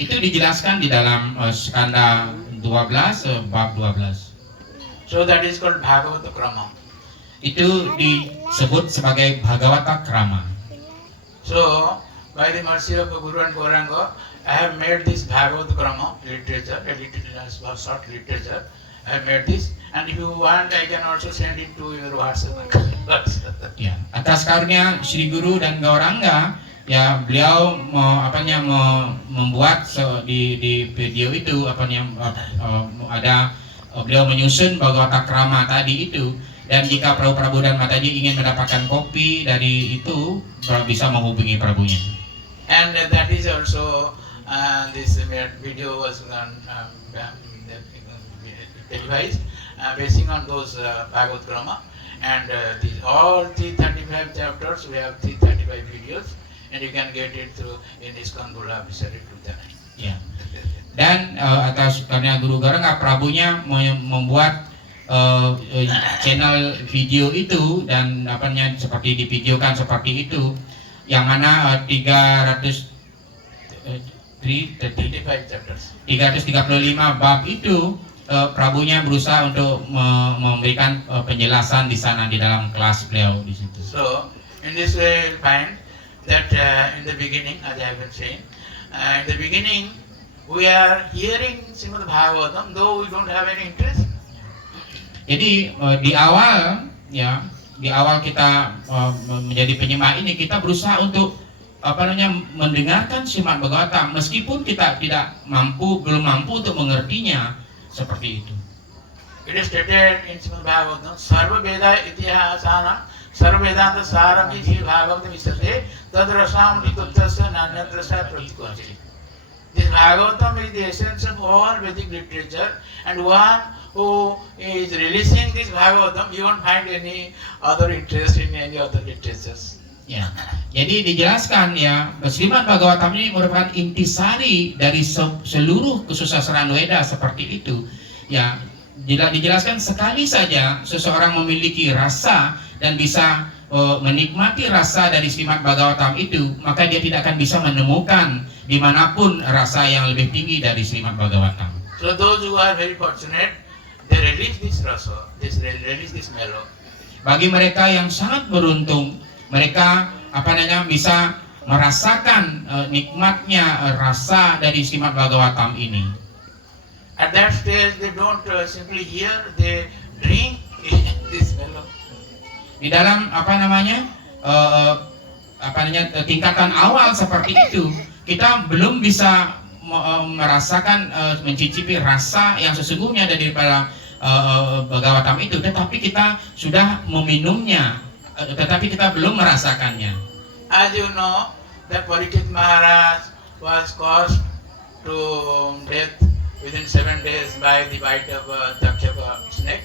Itu dijelaskan di dalam skanda 12 bab 12. So that is called Bhagavata Krama. Itu disebut sebagai Bhagavata Krama. So by the mercy of Guru and Gauranga, I have made this Bhagavata Krama literature, a short literature. I have made this, and if you want, I can also send it to your WhatsApp. Ya, atas karunia Sri Guru dan Gauranga, ya beliau membuat di video itu ada beliau menyusun Bhagavata Krama tadi itu, dan jika Prabu dan Mataji ingin mendapatkan kopi dari itu bisa menghubungi Prabunya. And that is also this video was televised basing on those Bhagavad Krama, and all 335 chapters, we have 335 videos, and you can get it through in ISKCON Gula Abhisari Pujana. Ya. Dan atas karena Guru Gauranga, Prabunya membuat channel video itu, dan seperti divideokan seperti itu, yang mana 335 bab itu Prabunya berusaha untuk memberikan penjelasan di sana di dalam kelas beliau di situ. So in this way you'll find that in the beginning, as I have been saying, in the beginning we are hearing Srimad Bhagavatam though we don't have any interest. Jadi di awal kita menjadi penyembah ini, kita berusaha untuk mendengarkan Srimad Bhagavatam meskipun kita belum mampu untuk mengertinya seperti itu. It is stated in Srimad Bhagavatam, Sarva Veda Itihasana Sarva Vedanta Saram Iti Bhagavatam Istate Tadrasam Rikuttasya Nanyadrasya Pratikvati. This Bhagavatam is the essence of all Vedic literature, and one who is releasing this Bhagavatam, you won't find any other interest in any other literatures. Ya, jadi dijelaskan ya, Srimad Bhagavatam ini merupakan intisari dari seluruh kesusastraan Weda seperti itu. Ya, dijelaskan sekali saja seseorang memiliki rasa dan bisa menikmati rasa dari Srimad Bhagavatam itu, maka dia tidak akan bisa menemukan dimanapun rasa yang lebih tinggi dari Srimad Bhagavatam. So those who are very fortunate, they release this rasa, they release this mellow. Bagi mereka yang sangat beruntung, mereka bisa merasakan nikmatnya rasa dari Srimad Bhagavatam ini. At that stage, they don't simply hear, they drink this mellow. Di dalam tingkatan awal seperti itu, kita belum bisa merasakan mencicipi rasa yang sesungguhnya daripada Bhagavatam itu, tetapi kita sudah meminumnya, tetapi kita belum merasakannya. As you know, that Parikshit Maharaj was caused to death within 7 days by the bite of a Takshaka snake.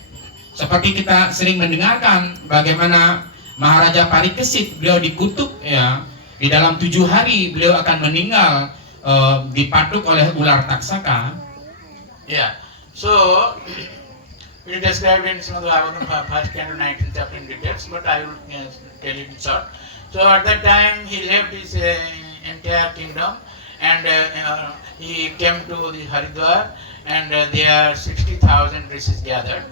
Seperti kita sering mendengarkan bagaimana Maharaja Parikesit beliau dikutuk ya, di dalam 7 hari beliau akan meninggal dipatuk oleh ular taksaka. Yeah. So it is described in Srimad Bhagavatam first canto 19th chapter in details, but I will tell it in short. So at that time he left his entire kingdom and he came to the Haridwar and there 60,000 rishis gathered.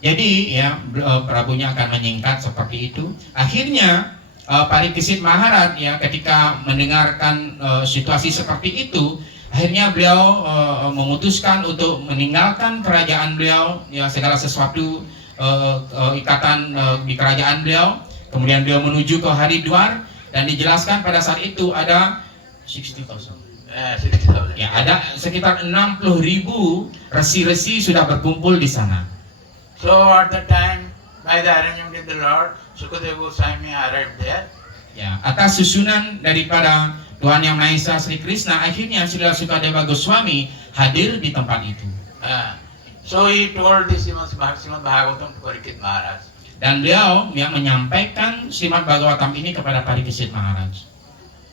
Jadi ya Prabunya akan menyingkat seperti itu. Akhirnya Parikesit Maharaj ya ketika mendengarkan situasi seperti itu, akhirnya beliau memutuskan untuk meninggalkan kerajaan beliau, ya segala sesuatu ikatan di kerajaan beliau. Kemudian beliau menuju ke Haridwar dan dijelaskan pada saat itu ada 60,000. 60,000. Ya, ada sekitar 60.000 resi-resi sudah berkumpul di sana. So at that time, by the arrangement of the Lord, Sukadeva Goswami arrived there. Ya, atas susunan daripada Tuhan Yang Maha Esa Sri Krishna, akhirnya Srila Sukadeva Goswami hadir di tempat itu. So he told the Srimad Bhagavatam to Parikshit Maharaj. Dan beliau yang menyampaikan Srimad Bhagavatam ini kepada Parikesit Maharaj.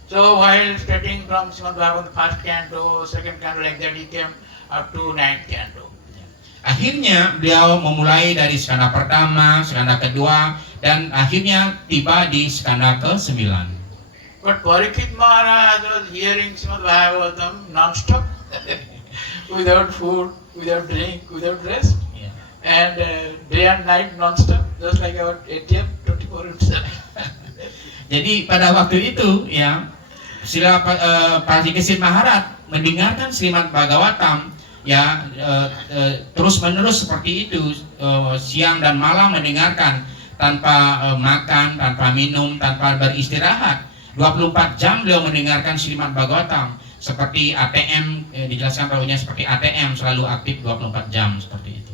So while starting from Srimad Bhagavatam first canto, second canto, like that, he came up to 9th canto. Akhirnya beliau memulai dari skanda pertama, skanda kedua, dan akhirnya tiba di skanda ke-9. But Parikshit Maharaj was hearing Srimad Bhagavatam non-stop, without food, without drink, without rest, and day and night non-stop, just like our ATM 24/7. Jadi pada waktu itu ya, Srila Parikesit Maharaj mendengarkan Srimad Bhagavatam ya terus-menerus seperti itu, siang dan malam mendengarkan tanpa makan, tanpa minum, tanpa beristirahat. 24 jam beliau mendengarkan Srimad Bhagavatam seperti ATM, dijelaskan Prabunya seperti ATM selalu aktif 24 jam seperti itu.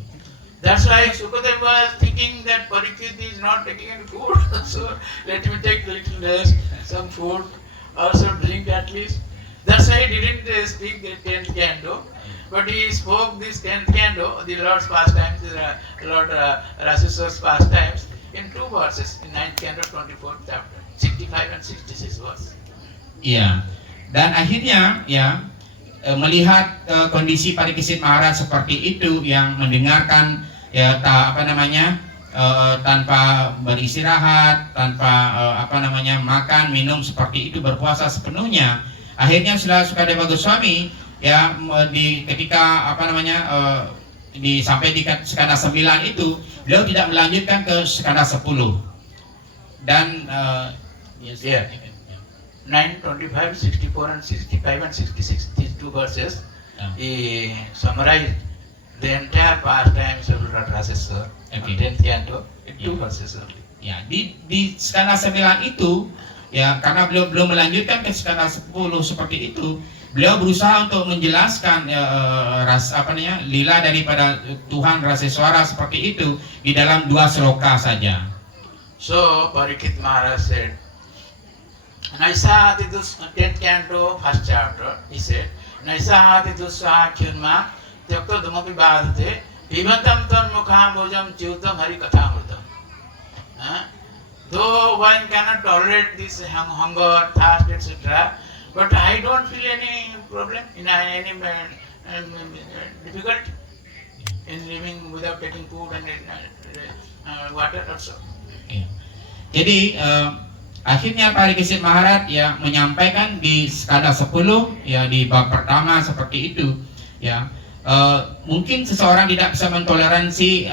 That's why Sukadeva was thinking that Parikshit is not taking any food, so let me take a little rest, some food, also drink at least. That's why he didn't speak the 10th canto, but he spoke this 10th canto, the Lord's pastimes, Lord Raseswar's pastimes, in 2 verses, in 9th canto, 24th chapter, 65 and 66 verse. Iya. Dan akhirnya ya melihat kondisi Parikesit Maharaj seperti itu, yang mendengarkan ya tanpa beristirahat, tanpa makan minum seperti itu, berpuasa sepenuhnya. Akhirnya Srila Sukadeva Goswami ya ketika sampai di skanda 9 itu, beliau tidak melanjutkan ke skanda 10. Dan 9, 25, 64 and 65 and 66, these 2 verses, he summarized the entire pastimes of Lord Raseswar, 10th canto, in 2 verses only. Ya, di skanda 9 itu ya, karena beliau belum melanjutkan ke skanda 10 seperti itu, beliau berusaha untuk menjelaskan lila daripada Tuhan Raseswara seperti itu di dalam 2 sloka saja. So Parikshit Maharaj said, Naisa Atidus, 10th canto, 1st chapter, he said, Naisa Atidus Kyunma, Tyakto Dumapi Bhadate, Vivantam Tan Mukham Bhojam Chiutam Hari Kathamrutam. Though one cannot tolerate this hunger, thirst, etc., but I don't feel any problem, any difficulty in living without taking food and water also. Jadi akhirnya Parikesit Maharaj ya menyampaikan di skanda 10 ya, di bab pertama seperti itu ya. Mungkin seseorang tidak bisa mentoleransi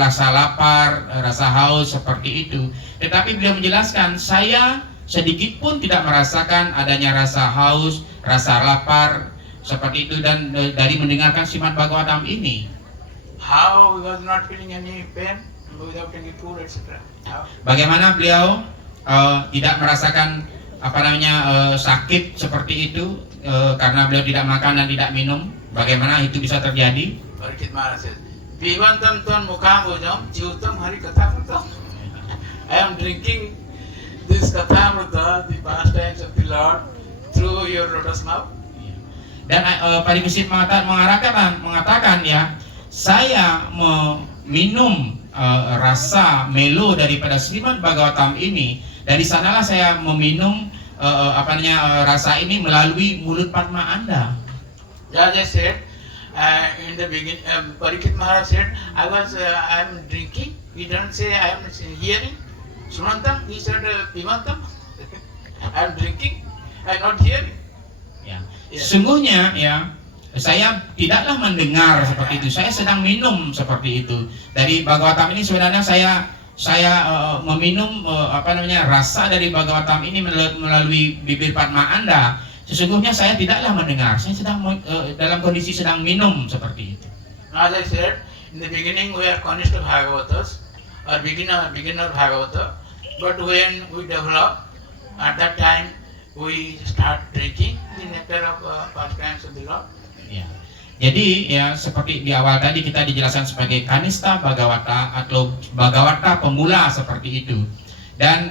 rasa lapar, rasa haus seperti itu, tetapi beliau menjelaskan, saya sedikit pun tidak merasakan adanya rasa haus, rasa lapar seperti itu, dan dari mendengarkan Srimad Bhagavatam ini. How he was not feeling any pain without any food, etc. Bagaimana beliau tidak merasakan sakit seperti itu karena beliau tidak makan dan tidak minum? Bagaimana itu bisa terjadi? Parikshit Maharaj says, Vivantam Tan Mukham Bhojam Chiutam Hari Kathamrutam. I am drinking this Kathamruta, the pastimes of the Lord, through your lotus mouth. Dan Parikesit mengatakan ya, saya minum rasa melo daripada Srimad Bhagavatam ini, dari sanalah saya meminum rasa ini melalui mulut Padma Anda. As I said, in the beginning, Parikshit Maharaj said, I am drinking. He didn't say I am hearing. Sunantam, he said Pimantam. I am drinking, I am not hearing. Ya. Ya. Sesungguhnya ya, saya tidaklah mendengar seperti itu. Saya sedang minum seperti itu. Dari Bhagavatam ini sebenarnya saya meminum rasa dari Bhagavatam ini melalui bibir Padma Anda. Sesungguhnya saya tidaklah mendengar. Saya sedang dalam kondisi sedang minum seperti itu. As I said, in the beginning we are Kanishta Bhagavatas or beginner Bhagavata, but when we develop, at that time we start drinking the nectar of pastimes of the Lord. Ya. Jadi ya seperti di awal tadi kita dijelaskan sebagai Kanista Bhagavata atau Bhagavata pemula seperti itu. Dan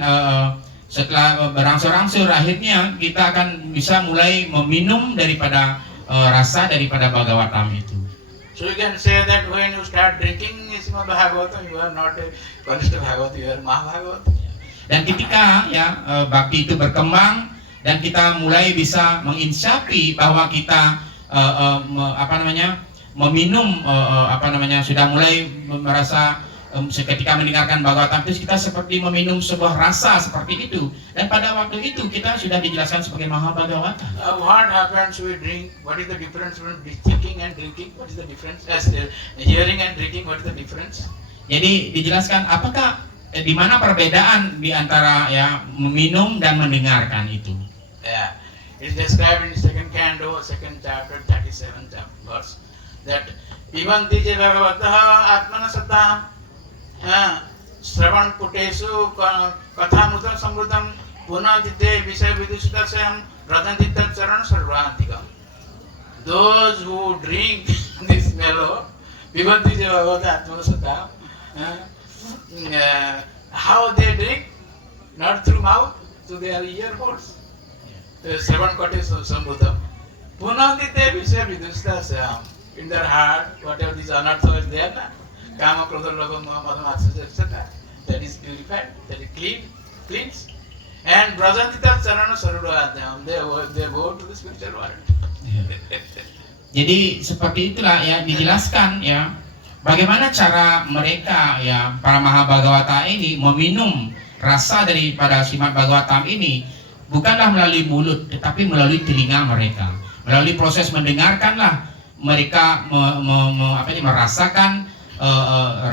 setelah berangsur-angsur akhirnya kita akan bisa mulai meminum daripada rasa daripada Bhagavatam itu. So you can say that when you start drinking Srimad Bhagavatam, you are not a Kanishta Bhagavata, you are Mahabhagavata. Dan ketika ya bakti itu berkembang dan kita mulai bisa menginsapi bahwa kita meminum sudah mulai merasa ketika mendengarkan Bhagavatam itu kita seperti meminum sebuah rasa seperti itu, dan pada waktu itu kita sudah dijelaskan sebagai Mahabhagavata. What happens we drink? What is the difference between thinking and drinking? What is the difference? Hearing and drinking, what is the difference? Jadi dijelaskan apakah di mana perbedaan di antara ya meminum dan mendengarkan itu. Yeah. It is described in second canto, second chapter, 37th verse, that pibanti je bhagavataha atmana saddham Shravan putesu kathamutam samrutam punadite visaya vidusutasayam rajantitat charan sarvantikam. Those who drink this mellow, pibanti je bhagavataha atmana saddham, how they drink? Not through mouth, through their ear holes. Seven kotis samrutam. Punadite visaya vidusutasayam. In their heart, whatever this anartha is there, Kama, Krodha, Lobha, Moha, Matsya, etc. That is purified, that is cleansed. And Brajantita Charana Sarudadhyam, they go to the spiritual world. Jadi seperti itulah ya dijelaskan ya bagaimana cara mereka ya para Mahabhagavata ini meminum rasa daripada Srimad Bhagavatam ini bukanlah melalui mulut tetapi melalui telinga mereka. Melalui proses mendengarkanlah mereka merasakan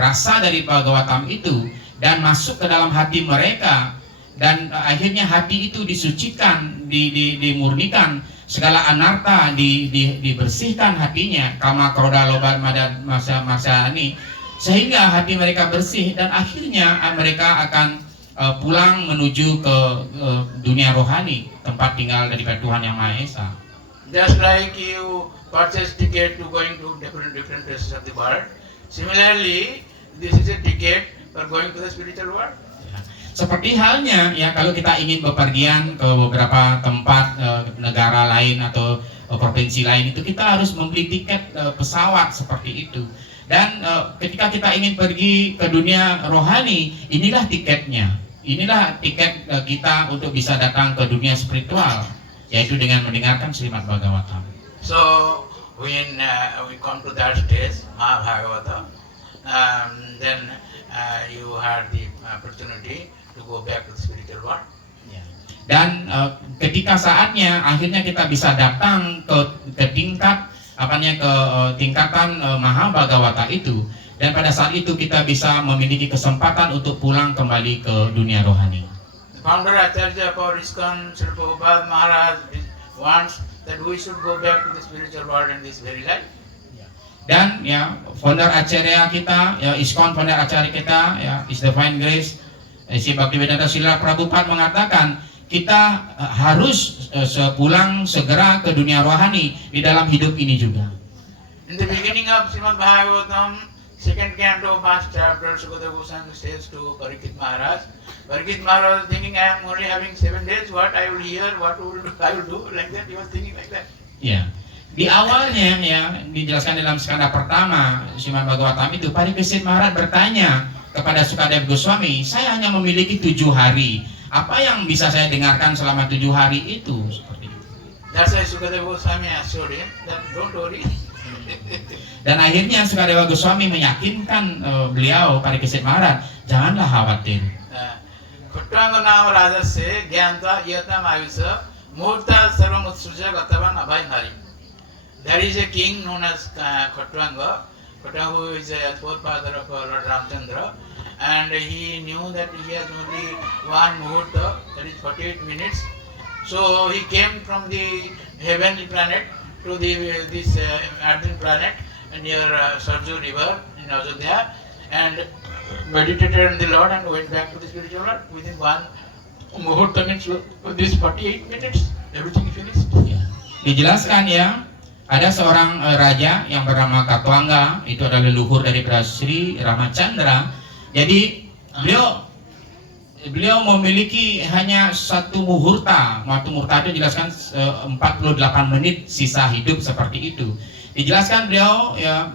rasa dari Bhagavatam itu dan masuk ke dalam hati mereka, dan akhirnya hati itu disucikan, dimurnikan, segala anarta dibersihkan hatinya, kama krodha lobha mada masa ini, sehingga hati mereka bersih dan akhirnya mereka akan pulang menuju ke dunia rohani, tempat tinggal daripada Tuhan Yang Maha Esa. Just like you purchase ticket to going to different places of the world, similarly this is a ticket for going to the spiritual world. Seperti halnya ya kalau kita ingin bepergian ke beberapa tempat negara lain atau provinsi lain, itu kita harus membeli tiket pesawat seperti itu. Dan ketika kita ingin pergi ke dunia rohani, inilah tiketnya. Inilah tiket kita untuk bisa datang ke dunia spiritual, yaitu dengan mendengarkan Srimad Bhagavatam. So when we come to that stage, Mahabhagavata, then you had the opportunity to go back to the spiritual world. Dan ketika saatnya akhirnya kita bisa datang ke tingkat tingkatan Mahabhagavata itu, dan pada saat itu kita bisa memiliki kesempatan untuk pulang kembali ke dunia rohani. The founder Acharya for ISKCON, Srila Prabhupada Maharaj, wants that we should go back to the spiritual world in this very life. Dan ya founder acarya kita, ya ISKCON founder acarya kita, ya His Divine Grace Si Bhaktivedanta Srila Prabhupada mengatakan kita harus pulang segera ke dunia rohani di dalam hidup ini juga. In the beginning of Srimad Bhagavatam, second canto, first chapter, Sukadeva Goswami says to Parikshit Maharaj. Parikshit Maharaj was thinking, I am only having 7 days, what I will hear, what I will do, like that, he was thinking like that. Ya. Di awalnya ya dijelaskan dalam skanda pertama Srimad Bhagavatam itu, Parikesit Maharaj bertanya kepada Sukadeva Goswami, saya hanya memiliki 7 hari. Apa yang bisa saya dengarkan selama 7 hari itu? Seperti itu. That's why Sukadeva Goswami assured him that don't worry. Dan akhirnya Sukadeva Goswami meyakinkan beliau Parikesit Maharaj, janganlah khawatir. Khutvanga nama raja se gyanta yatam ayusa murta sarvam utsurja gatavan abhay nari. There is a king known as Khutvanga. Khutvanga who is a forefather of Lord Ramchandra, and he knew that he has only one muhurta, that is 48 minutes. So he came from the heavenly planet to this earthen planet near Sarju river in Ajodhya, and meditated on the Lord and went back to the spiritual world within one muhurta, means this 48 minutes everything finished. Ya. Dijelaskan ya, ada seorang raja yang bernama Katwangga, itu adalah leluhur daripada Sri Ramachandra. Jadi beliau memiliki hanya satu muhurta. Waktu muhurta itu dijelaskan 48 menit sisa hidup seperti itu. Dijelaskan beliau ya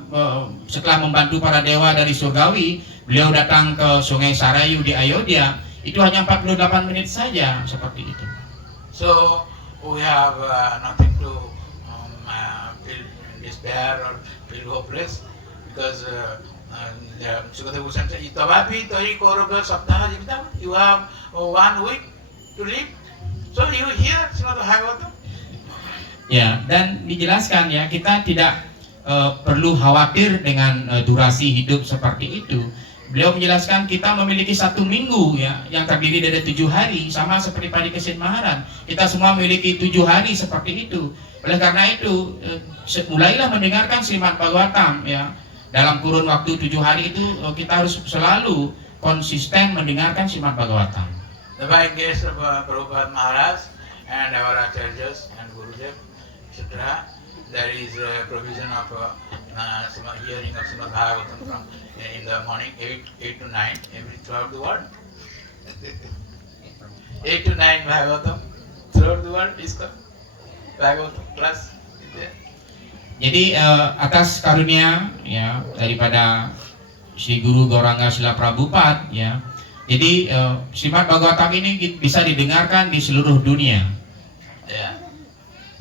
setelah membantu para dewa dari surgawi, beliau datang ke Sungai Sarayu di Ayodhya. Itu hanya 48 menit saja seperti itu. So we have nothing to feel despair or feel hopeless, because Sukadeva Goswami said, "Tabapi tohi kaurava saptaha jivita." You have 1 week to live. So you hear Srimad Bhagavatam. Ya, dan dijelaskan ya, kita tidak perlu khawatir dengan durasi hidup seperti itu. Beliau menjelaskan kita memiliki 1 minggu ya, yang terdiri dari 7 hari, sama seperti Parikesit Maharaj. Kita semua memiliki 7 hari seperti itu. Oleh karena itu, mulailah mendengarkan Srimad Bhagavatam ya. Dalam kurun waktu 7 hari itu kita harus selalu konsisten mendengarkan Srimad Bhagavatam. The by case of Prabhupada Maharaj and our Acharyas and Gurudev, etc., there is a provision of hearing of Srimad Bhagavatam from in the morning 8 to 9 throughout the world. 8 to 9 Bhagavatam throughout the world is the Bhagavatam class is there. Jadi atas karunia ya daripada Sri Guru Gauranga Srila Prabhupada ya. Jadi Srimad Bhagavatam ini bisa didengarkan di seluruh dunia. Yeah.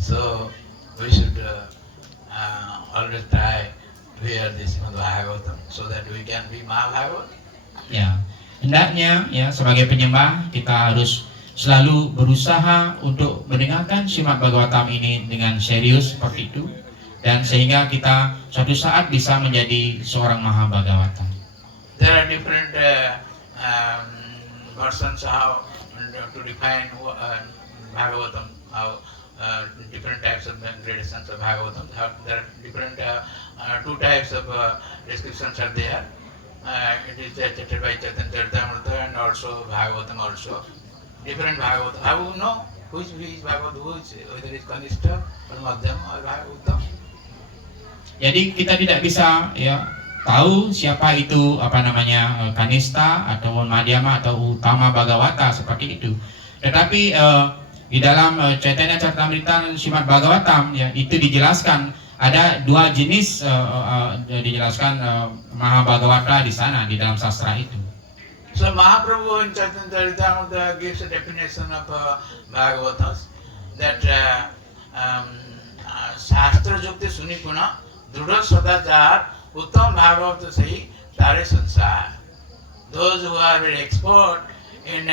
So we should always try to hear this Srimad Bhagavatam so that we can be Mahabhagavat. Ya, hendaknya ya sebagai penyembah kita harus selalu berusaha untuk mendengarkan Srimad Bhagavatam ini dengan serius seperti itu, dan sehingga kita suatu saat bisa menjadi seorang Mahabhagavata. There are different versions how to define Bhagavatam, how different types of gradations of Bhagavatam. There are different 2 types of descriptions are there. It is stated by Chaitanya Charitamrita and also Bhagavatam also. Different Bhagavatam. How do you know which is Bhagavatam, whether it is Kanishta or Madhyama or Bhagavatam? Jadi kita tidak bisa ya tahu siapa itu Kanista atau Madhyama atau Utama Bhagavata seperti itu. Tetapi di dalam Chaitanya Charitamrita Srimad Bhagavatam ya itu dijelaskan ada 2 jenis dijelaskan Mahabhagavata di sana di dalam sastra itu. So Mahaprabhu in Chaitanya Charitamrita gives a definition of Bhagavatas that Shastra Jukti Sunipuna Drudha Sadachar Uttam Bhagavata Sahi Tare Sansar. Those who are very expert in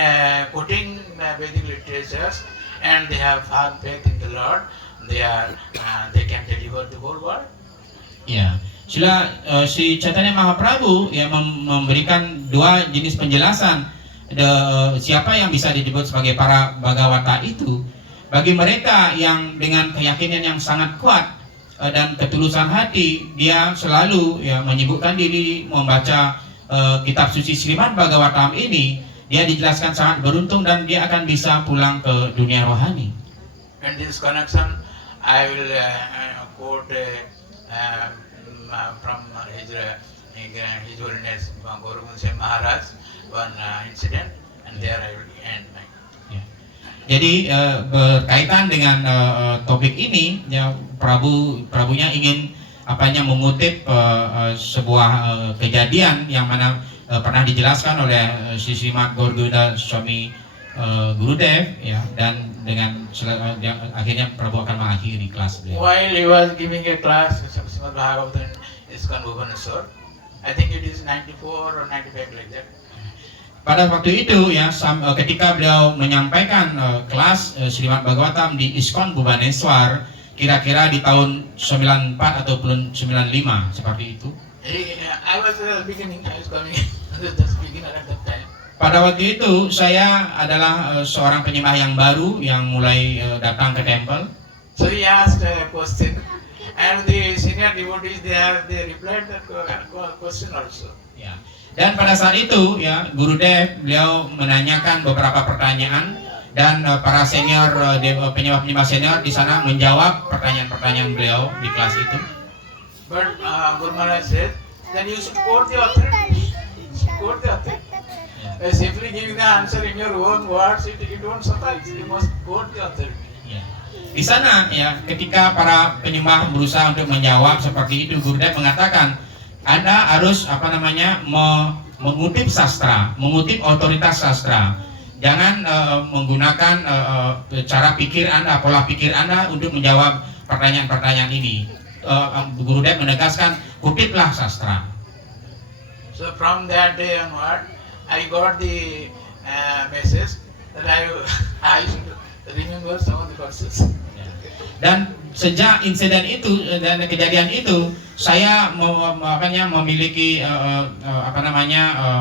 quoting Vedic literatures and they have firm faith in the Lord, they can deliver the whole world. Ya, si Chaitanya Mahaprabhu ya memberikan 2 jenis penjelasan siapa yang bisa disebut sebagai para Bhagavata itu. Bagi mereka yang dengan keyakinan yang sangat kuat dan ketulusan hati, dia selalu ya menyibukkan diri membaca kitab suci Srimad Bhagavatam ini, dia dijelaskan sangat beruntung dan dia akan bisa pulang ke dunia rohani. In this connection, I will quote from His Holiness Guru Goswami Maharaj one incident, and there I will end my. Jadi berkaitan dengan topik ini, ya Prabunya ingin mengutip sebuah kejadian yang mana pernah dijelaskan oleh Srimad Gauraguna Swami Gurudev, ya, dan dengan akhirnya Prabu akan mengakhiri kelas beliau. While he was giving a class in Srimad Bhagavatam in ISKCON Bhubaneswar, I think it is 94 or 95 like that. Pada waktu itu, ya, ketika beliau menyampaikan kelas Srimad Bhagavatam di ISKCON Bhubaneswar, kira-kira di tahun 94 ataupun 95 seperti itu. I was beginning, I was coming, just beginner at that time. Pada waktu itu saya adalah seorang penyembah yang baru yang mulai datang ke temple. So he asked a question, and the senior devotees they replied that question also. Ya. Dan pada saat itu, ya, Gurudev beliau menanyakan beberapa pertanyaan dan para senior penyembah-penyembah senior di sana menjawab pertanyaan-pertanyaan beliau di kelas itu. But Guru Maharaj said, then you should quote the authority. Quote the authority. Simply giving the answer in your own words, it won't suffice. You must quote the authority. Ya. Di sana, ya, ketika para penyembah berusaha untuk menjawab seperti itu, Gurudev mengatakan Anda harus mengutip sastra, mengutip otoritas sastra. Jangan menggunakan cara pikir Anda, pola pikir Anda untuk menjawab pertanyaan-pertanyaan ini. Gurudev menegaskan, kutiplah sastra. So from that day onward, I got the message that I should remember some of the verses. Dan sejak insiden itu dan kejadian itu, saya memiliki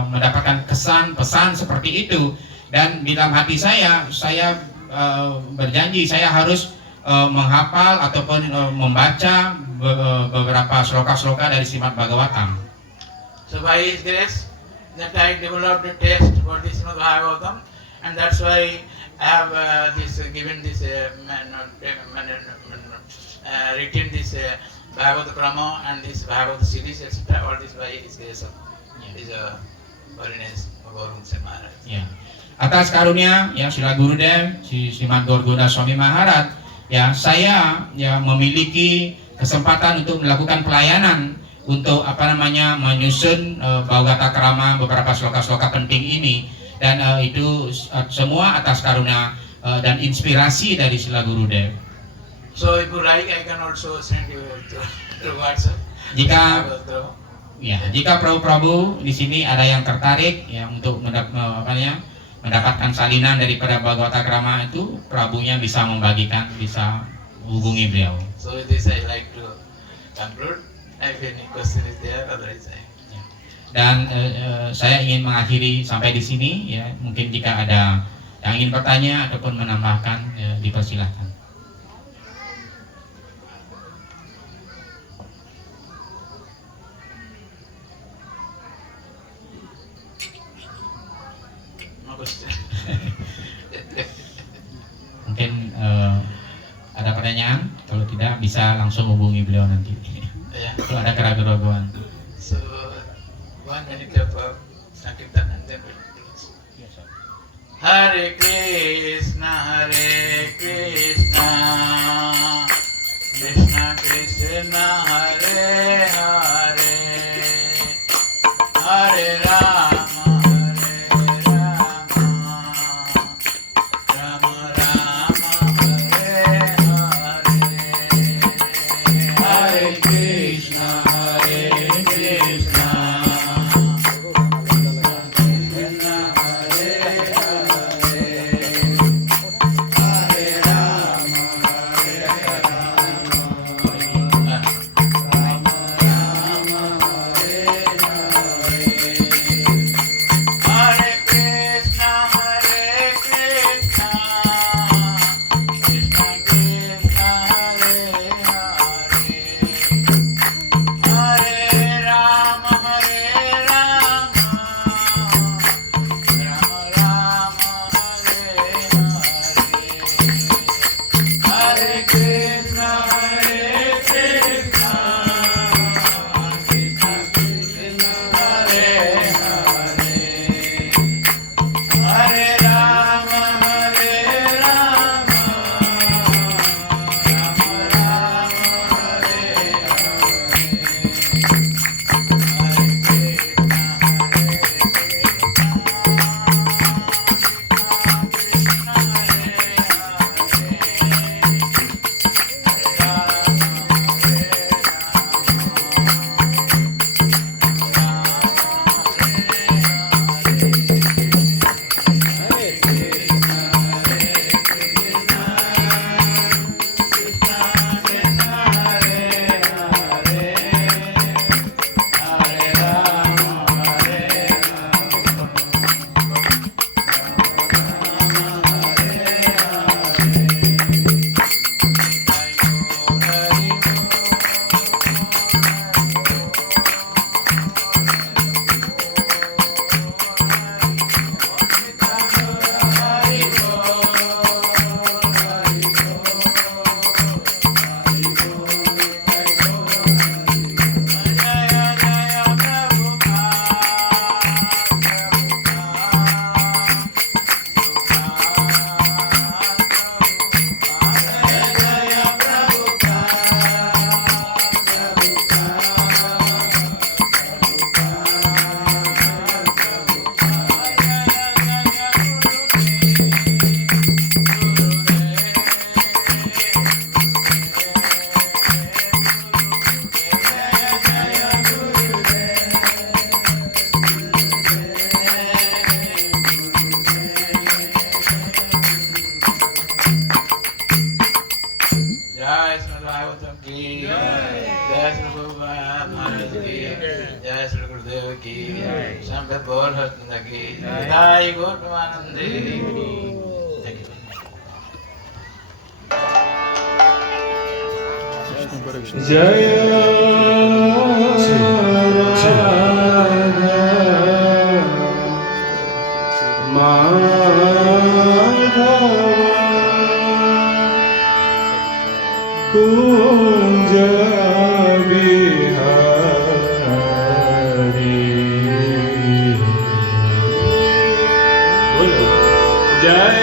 mendapatkan pesan seperti itu, dan di dalam hati saya berjanji saya harus menghafal ataupun membaca beberapa sloka-sloka dari Srimad Bhagavatam. So by His grace, that I developed a taste for this Srimad Bhagavatam, and that's why I have written this Bhagavad Krama and this Bhagavad series, etc. All this by His grace of His holiness Gauranga Maharaj. Ya. Atas karunia, ya, Srila Gurudev, Srimad Gauraguna Swami Maharaj, ya, saya, ya, memiliki kesempatan untuk melakukan pelayanan untuk menyusun Bhagavata Krama, beberapa sloka-sloka penting ini, dan itu semua atas karunia dan inspirasi dari Srila Gurudev. So if you like, I can also send you through WhatsApp. Jika Prabu di sini ada yang tertarik, ya, untuk mendapatkan salinan daripada Bhagavata Krama itu, Prabunya bisa membagikan, bisa hubungi beliau. So with this I like to conclude. If any question is there, otherwise I. Dan saya ingin mengakhiri sampai di sini, ya. Mungkin jika ada yang ingin bertanya ataupun menambahkan, ya, dipersilahkan. No question. Mungkin ada pertanyaan, kalau tidak bisa langsung hubungi beliau nanti. Yeah. Kalau ada keraguan-keraguan. So 1 minute of Sankirtan and then we'll close. Hare Krishna, Krishna Krishna, Hare Hare, Hare Rama, Rama Rama, Hare Hare, Hare Krishna, Krishna. जय श्री गुरुदेव की संत बोल हस्त की जय गौतमानंदी। जय कुंज बिहारी बोलो जय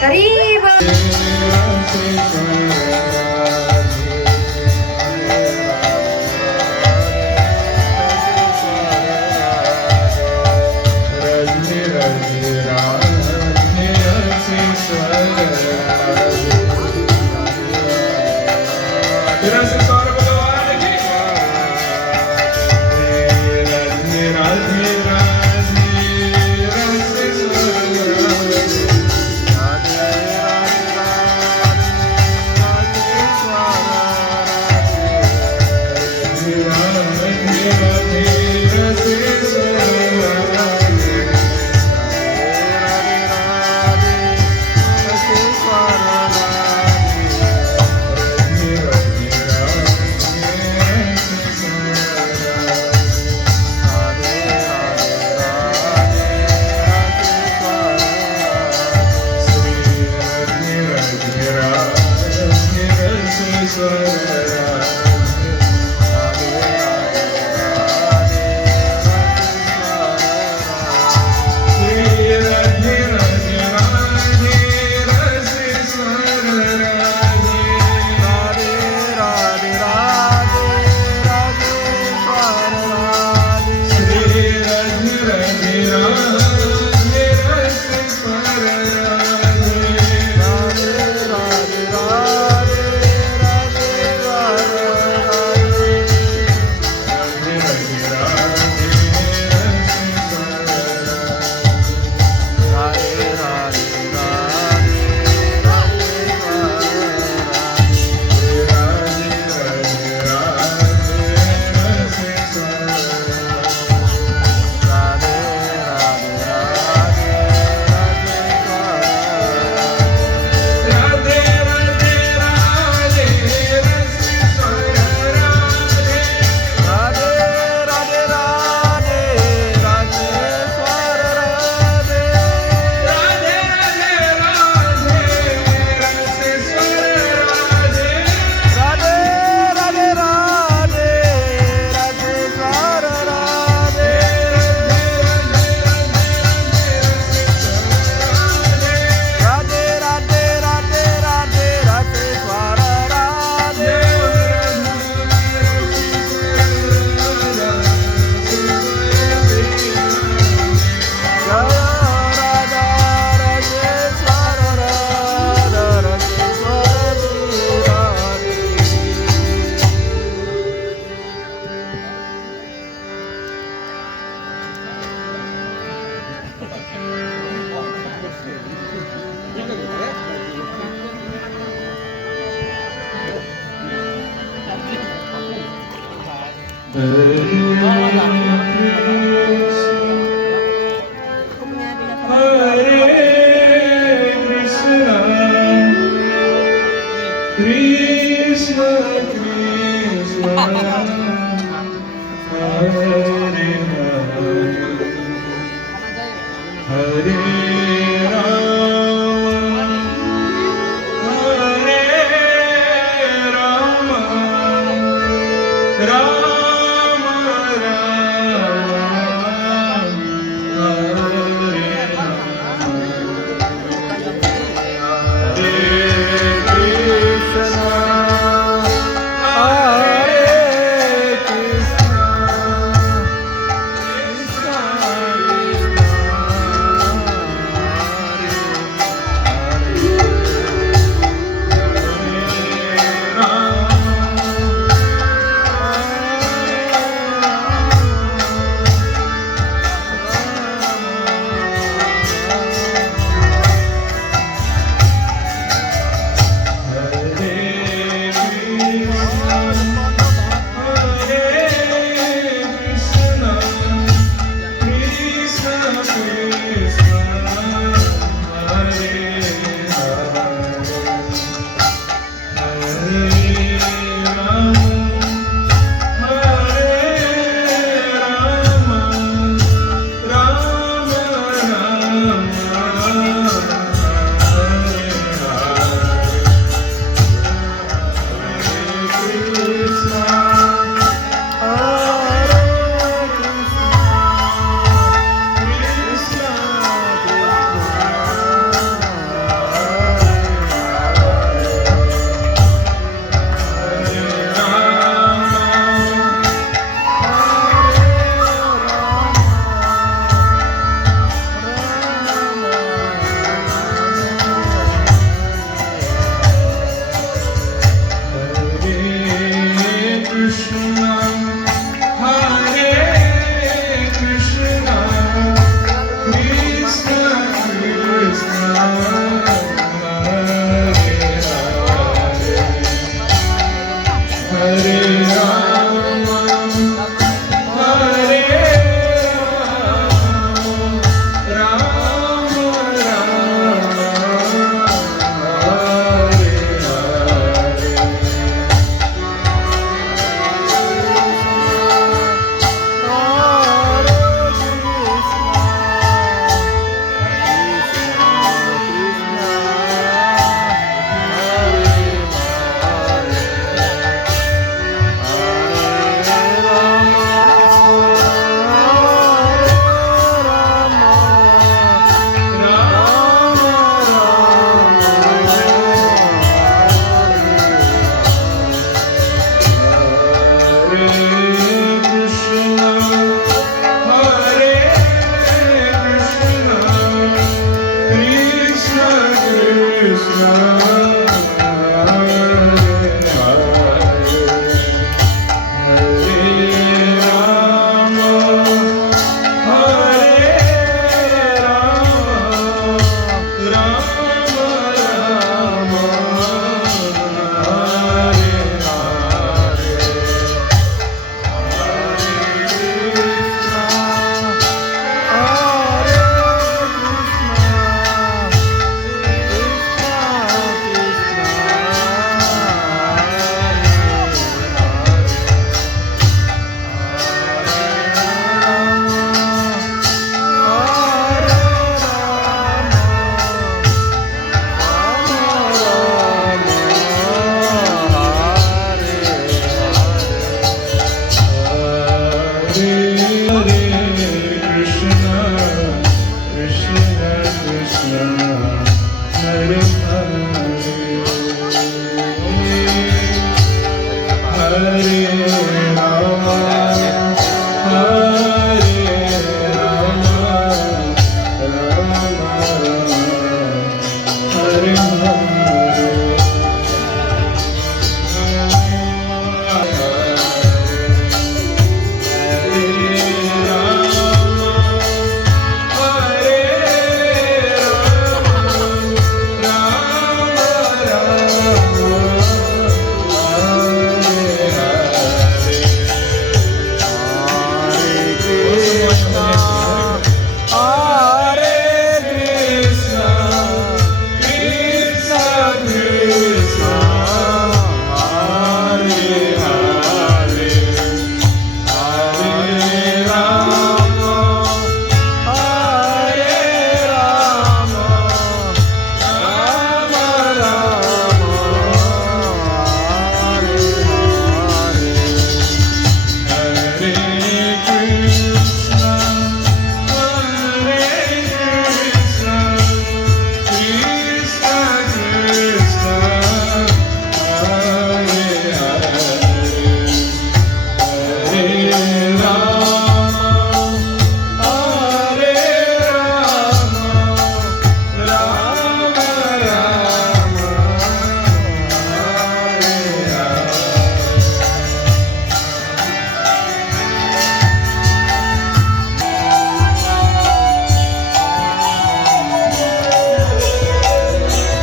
Karibu.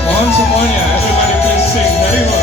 Mohon semuanya, everybody please sing. Dari